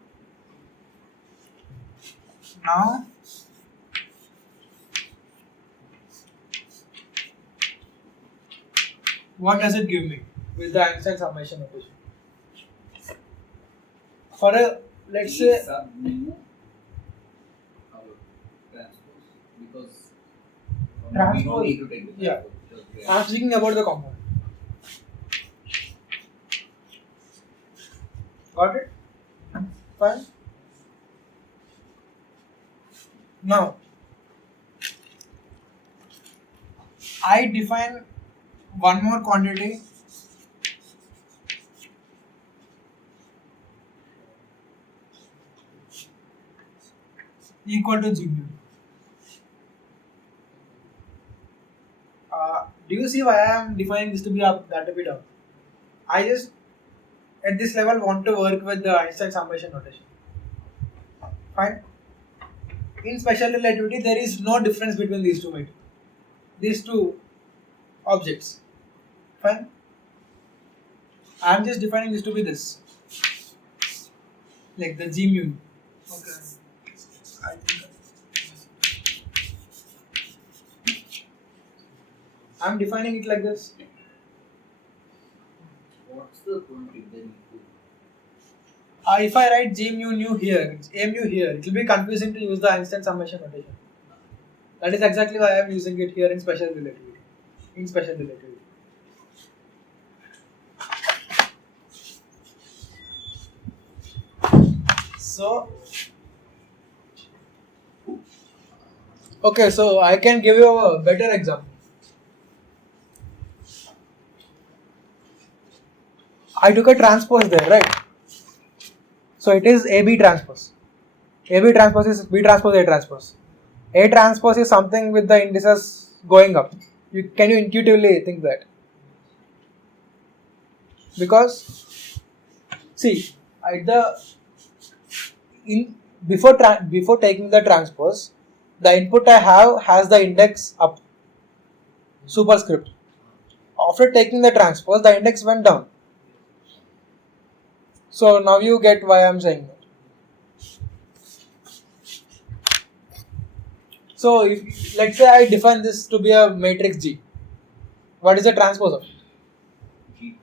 Now, what does it give me with the Einstein summation notation? For a, let's A say, sub mu transpose, because we don't Transpose, need to take the yeah. transpose, just we I'm speaking about the component. Got it? Fine. Now, I define one more quantity equal to G mu. Do you see why I am defining this to be up, that to be down? I just at this level want to work with the Einstein summation notation. Fine. In special relativity, there is no difference between these two objects. Fine. I am just defining this to be this, like the G mu. Okay. I think I am defining it like this. what's the point if then equal? If I write G mu nu here, A mu here, it will be confusing to use the Einstein summation notation. That is exactly why I am using it here in special relativity. So, okay, so I can give you a better example. I took a transpose there, right? So it is AB transpose. AB transpose is B transpose A transpose. A transpose is something with the indices going up. Can you intuitively think that? Because see, before taking the transpose, the input I have has the index up, superscript. After taking the transpose, the index went down. So now you get why I am saying that. So if let's say I define this to be a matrix G, what is the transpose of it? G.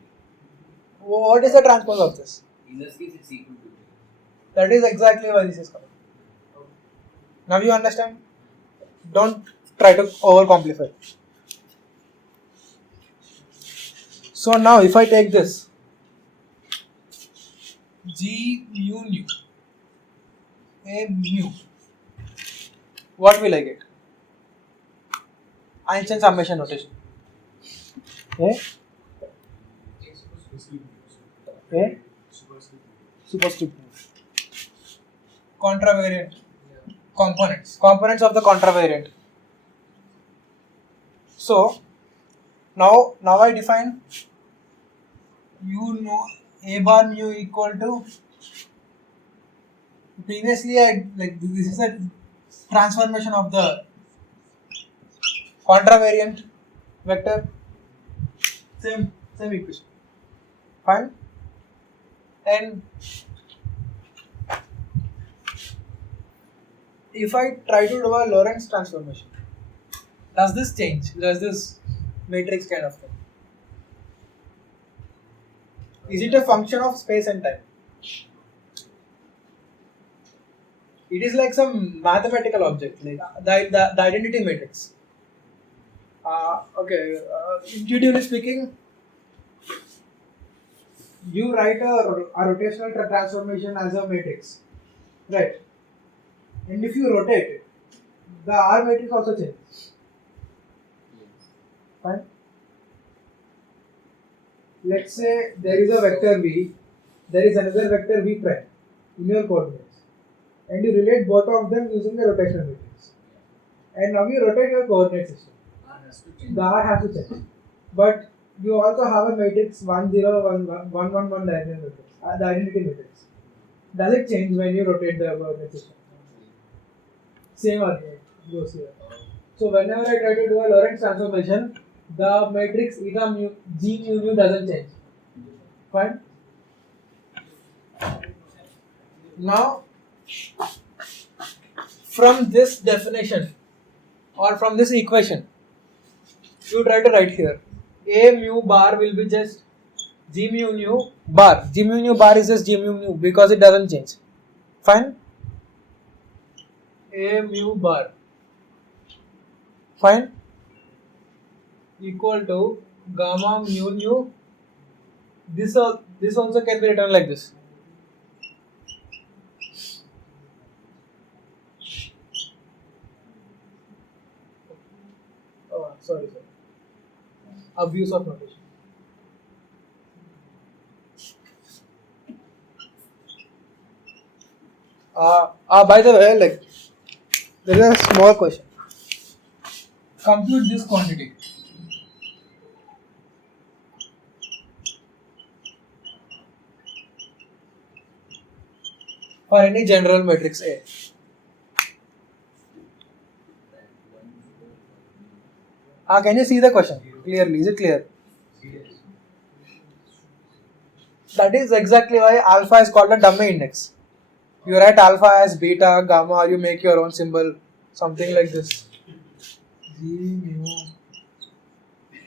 What is the transpose of this? In this case, it's equal to That is exactly why this is coming. Now you understand? Don't try to overcomplify. So now if I take this G mu nu A mu, what will I get? Einstein summation notation. Okay? Okay? Superscript. Contravariant. Components of the contravariant. So now I define A bar mu equal to, previously this is a transformation of the contravariant vector, same equation. Fine. And if I try to do a Lorentz transformation, does this change? Does this matrix kind of thing? Is it a function of space and time? It is like some mathematical object, like the identity matrix. Okay, intuitively speaking, you write a rotational transformation as a matrix, right? And if you rotate it, the R matrix also changes. Fine. Let's say there is a vector V, there is another vector V prime in your coordinates, and you relate both of them using the rotational matrix. And now you rotate your coordinate system. The R has to change. But you also have a matrix 1 0 1 1 1 1 1 diagonal matrix, the identity matrix. Does it change when you rotate the coordinate system? Same argument goes here. So whenever I try to do a Lorentz transformation, the matrix eta mu G mu doesn't change. Fine. Now, from this definition or from this equation, you try to write here. A mu bar will be just G mu nu bar. G mu nu bar is just G mu nu because it doesn't change. Fine. A mu bar. Fine. Equal to gamma mu nu. This also can be written like this. Oh, sorry. Abuse of notation. By the way, like there is a small question. Compute this quantity. For any general matrix A. Can you see the question clearly? Is it clear? That is exactly why alpha is called a dummy index. You write alpha as beta, gamma, or you make your own symbol, something like this. G mu.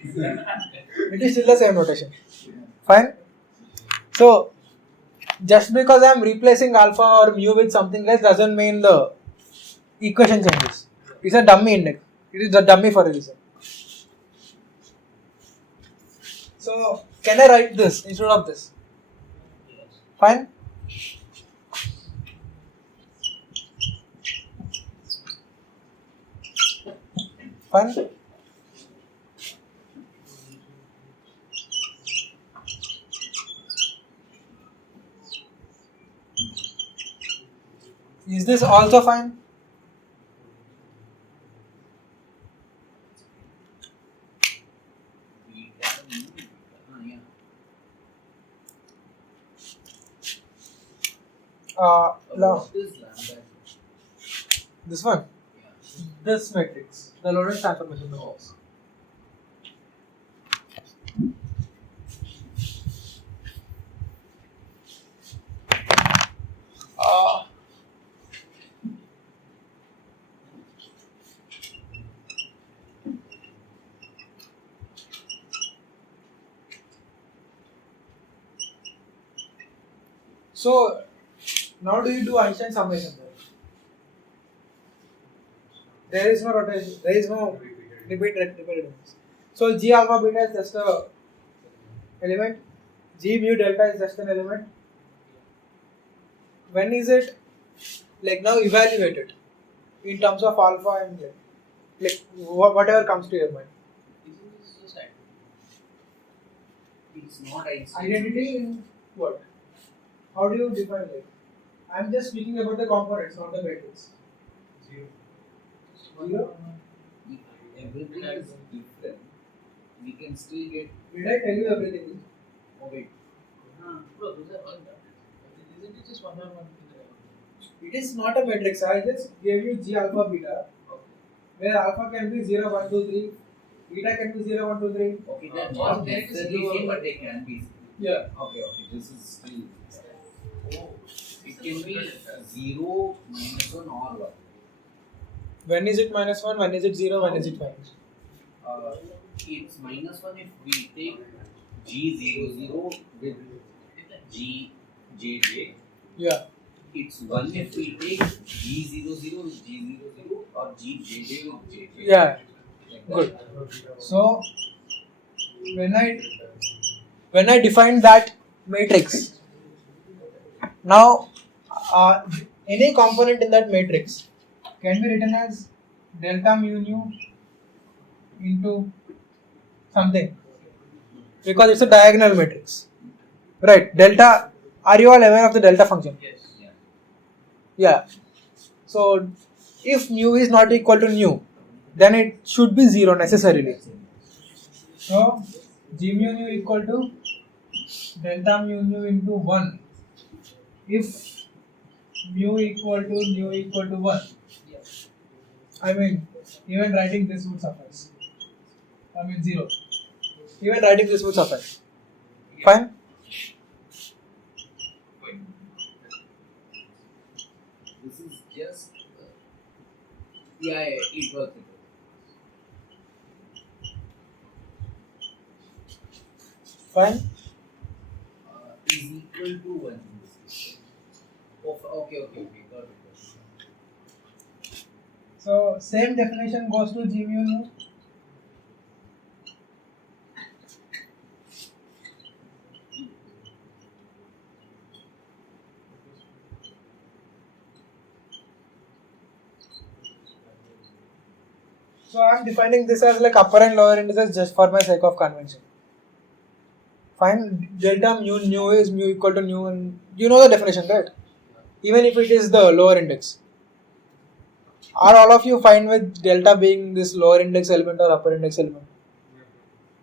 It is still the same notation. Fine. So, just because I am replacing alpha or mu with something else doesn't mean the equation changes. It's a dummy index. It is a dummy for a reason. So, can I write this instead of this? Fine. Fine. Is this also fine? Now, this one, this matrix, the Lorentz transformation matrix. So, now do you do Einstein summation? There is no rotation, there is no repeat. So, G alpha beta is just a element, G mu delta is just an element. When is it like now evaluated in terms of alpha and like whatever comes to your mind? It's not Einstein. Identity in what? How do you define it? I am just speaking about the components, not the matrix. Zero? If everything is different, we can still get. Did I tell you everything? Oh wait. Bro, those are all done. Isn't it just 1 on 1? It is not a matrix. I just gave you G alpha beta, where alpha can be 0, 1, 2, 3, beta can be 0, 1, 2, 3. Okay, they're Or not there is necessarily zero. same, but they can be. Yeah. Okay. This is still. It can be 0, -1 or 1. When is it -1? When is it 0? When is it 1? It's -1 if we take G00 with GJJ. Yeah. It's 1 if we take G00 with G00 or GJJ with JJ. Yeah. Good. So when I define that matrix, now any component in that matrix can be written as delta mu nu into something because it's a diagonal matrix, right? Delta. Are you all aware of the delta function? Yes. Yeah. So if mu is not equal to nu, then it should be 0 necessarily. So g mu nu equal to delta mu nu into 1 if mu equal to 1. I mean, even writing this would suffice. 0. Even writing this would suffice. Fine? This is just it works. Fine? Is equal to 1. Okay, got it. So same definition goes to g mu nu. So I am defining this as like upper and lower indices just for my sake of convention. Fine, delta mu nu is mu equal to nu, and you know the definition, right? Even if it is the lower index. Are all of you fine with delta being this lower index element or upper index element?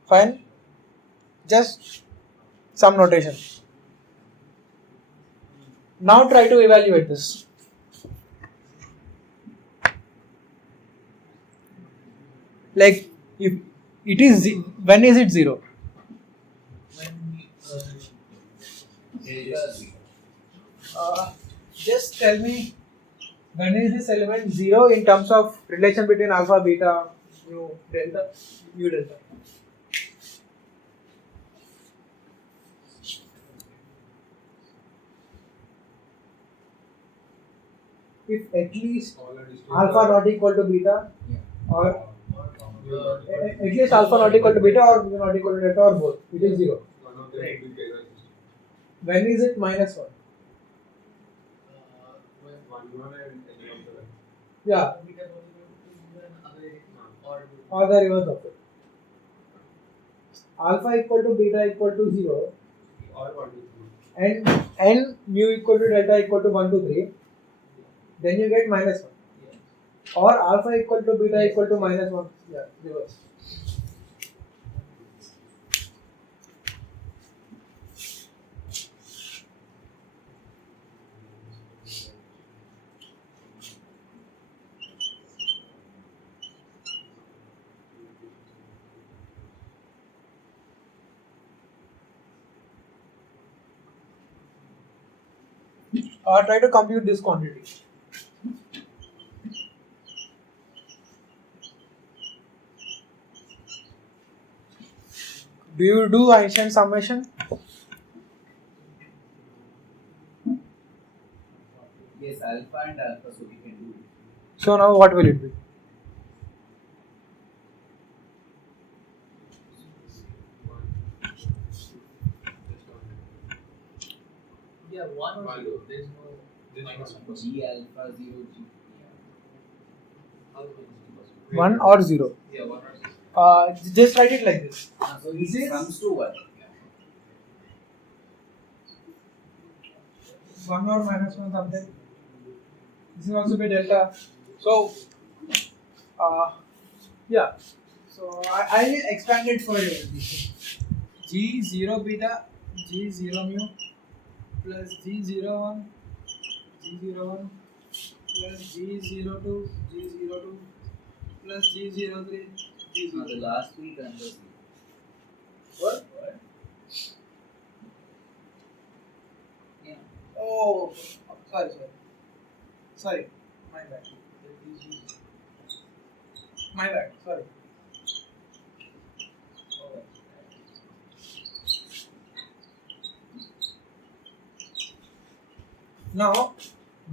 Fine? Just some notation. Now try to evaluate this. Like, if it is, when is it 0? Just tell me, when is this element 0 in terms of relation between alpha, beta, mu, delta, mu, delta? If at least alpha not equal to beta, or at least alpha not equal to beta or mu not equal to delta or both, it is 0. When is it minus 1? Yeah. Or the reverse of it. Alpha equal to beta equal to 0 and mu equal to delta equal to 1 to 3, then you get minus 1. Or alpha equal to beta equal to minus 1. Yeah, reverse. Or try to compute this quantity. Do you do Einstein summation? Yes, alpha and alpha, so we can do it. So now what will it be? Yeah, 1 or 0. There's no minus 1. G alpha 0 G. How is it possible? 1 or 0. Yeah, 1 or 0. Just write it like this. So This it is- comes to 1. 1 or minus 1 something. This will also be delta. So, yeah. So I will expand it for you. G0 beta, G0 mu plus G01, G01 plus G02, G02 plus G03, Now the G03. last week and this week. What? Yeah. Oh, sorry. My bad. Sorry. Now,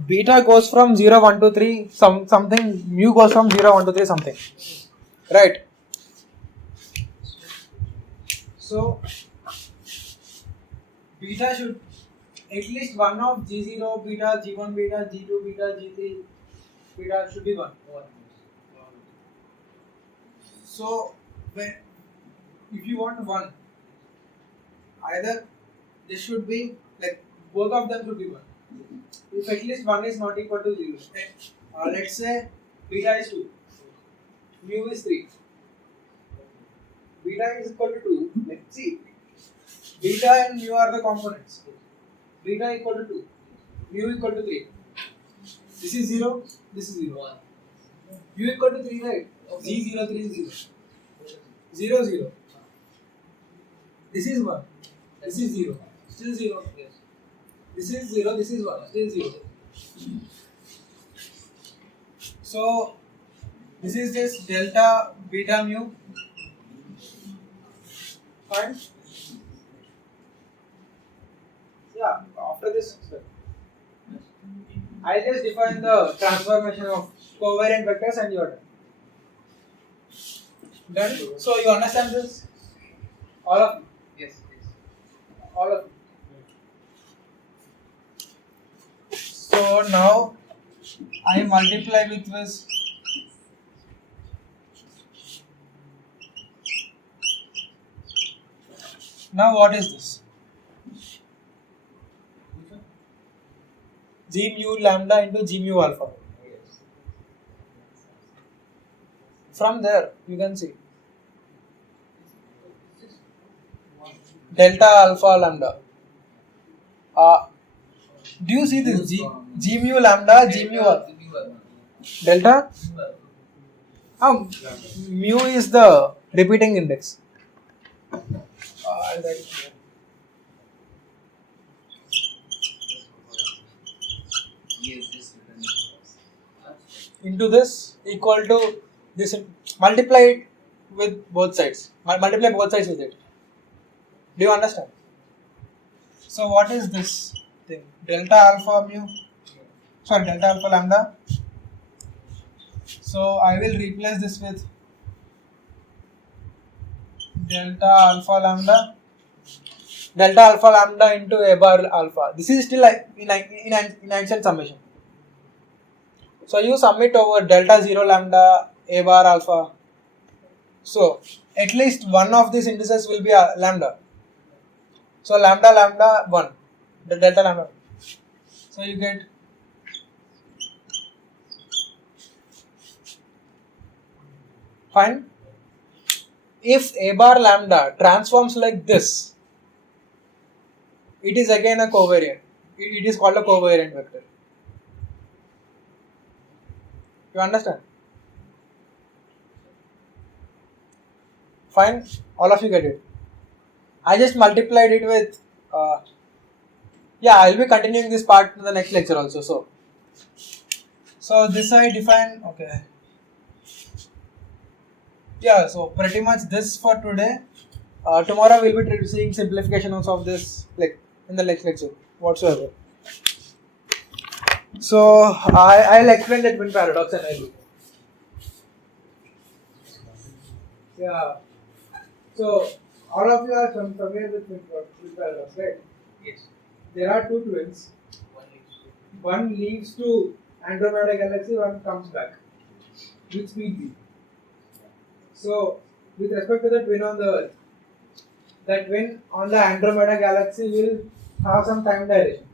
beta goes from 0, 1 to 3, something, mu goes from 0, 1 to 3, something. right? So beta should at least one of G0 beta, G1 beta, G2 beta, G3 beta should be 1. So when if you want 1, either this should be like both of them should be 1. If at least 1 is not equal to 0, let's say beta is 2, mu is 3, beta is equal to 2. Let's see, beta and mu are the components. Beta equal to 2, mu equal to 3. This is 0, this is 0. U equal to 3, right? G0, 3 is 0. 0, 0. This is 1. This is 0. Still 0. This is 0, this is 1. Still 0. So, this is just delta beta mu. Fine? Yeah, after this step, I'll just define the transformation of covariant vectors and you're done. So, you understand this? All of you? Yes. All of you. So now I multiply with this. Now what is this? G mu lambda into G mu alpha. From there you can see delta alpha lambda. Do you see this? G mu lambda, G mu alpha. Delta? Mu is the repeating index. Into this equal to this, multiply it with both sides. Multiply both sides with it. Do you understand? So what is this thing? Delta alpha mu. Sorry, delta alpha lambda. So I will replace this with delta alpha lambda. Delta alpha lambda into a bar alpha. This is still like in ancient summation. So you sum it over delta 0 lambda a bar alpha. So at least one of these indices will be a lambda. So lambda lambda 1. The delta lambda. So you get fine. If a bar lambda transforms like this, it is again a covariant. It is called a covariant vector. You understand? Fine, all of you get it. I just multiplied it with, I will be continuing this part in the next lecture also. So this I define, okay. Yeah, so pretty much this for today. Tomorrow we'll be seeing simplifications of this, like in the next lecture, whatsoever. So I'll explain the twin paradox and I'll do. Yeah. So all of you are familiar with twin paradox, right? Yes. There are two twins. One leaves to Andromeda galaxy, one comes back. Which speed b? So with respect to the twin on the Earth, the twin on the Andromeda galaxy will have some time dilation.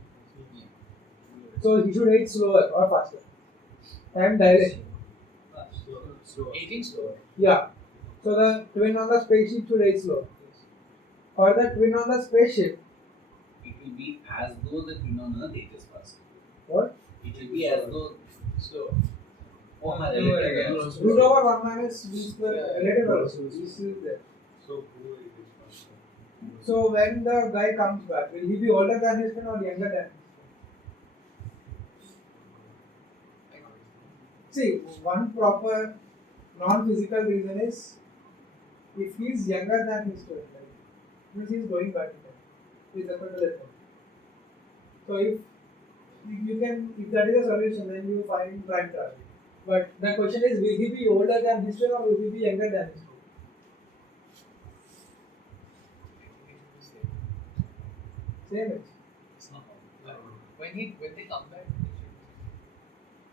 So he should age slower or faster. Time dilation. Aging slower. Yeah. So the twin on the spaceship should age slower. For the twin on the spaceship, It will be as though the twin on Earth ages faster. what? It will be as though Slower. oh my relative. Root over 1 minus v square relative also. V is there. So who is faster? So when the guy comes back, will he be older than his twin or younger than his twin? See, one proper non-physical reason is if he is younger than his twin, right, means he is going back in time. With respect to that one. So if that is a solution, then you find prime travel. But the question is, will he be older than his friend or will he be younger than his friend? Same age. When they come back,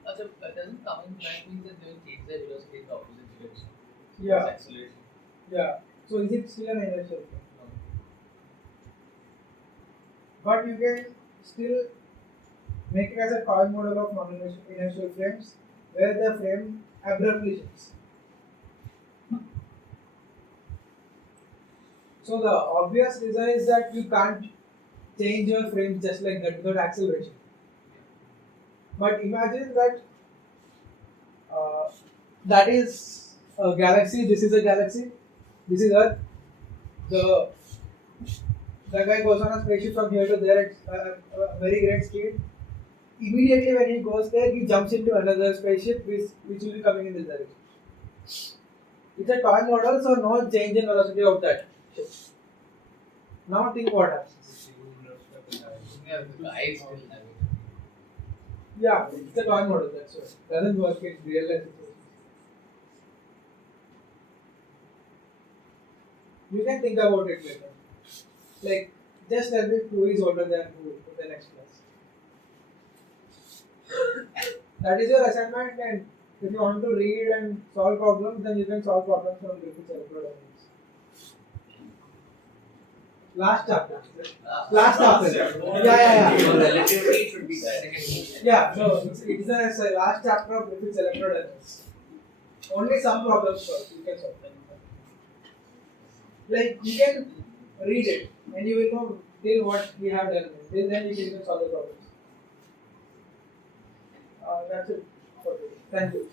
doesn't coming back means that they will change their velocity in the opposite direction? Yeah. It's acceleration. Yeah. So is it still an inertial frame? No. But you can still make it as a toy model of non-inertial frames where the frame abruptly shifts. So the obvious reason is that you can't change your frame just like that without acceleration. But imagine that that is a galaxy, this is a galaxy, this is Earth. The guy goes on a spaceship from here to there at a very great speed. Immediately when he goes there, he jumps into another spaceship which will be coming in this direction. It's a toy model, so no change in velocity of that ship. Now think what happens. Yeah, the eyes still have it. Yeah, it's a toy model, that's why. Doesn't work in real life situations. You can think about it later. Like, just tell me who is older than who in the next class. That is your assignment, and if you want to read and solve problems, then you can solve problems from Griffith's electrodynamics. Last chapter. Last chapter. Yeah. So relativity should be that. Yeah, so it's the last chapter of Griffith's electrodynamics. Only some problems first, you can solve them. Like, you can read it and you will know till what we have done. Till then you can solve the problems. That's it for today. Thank you.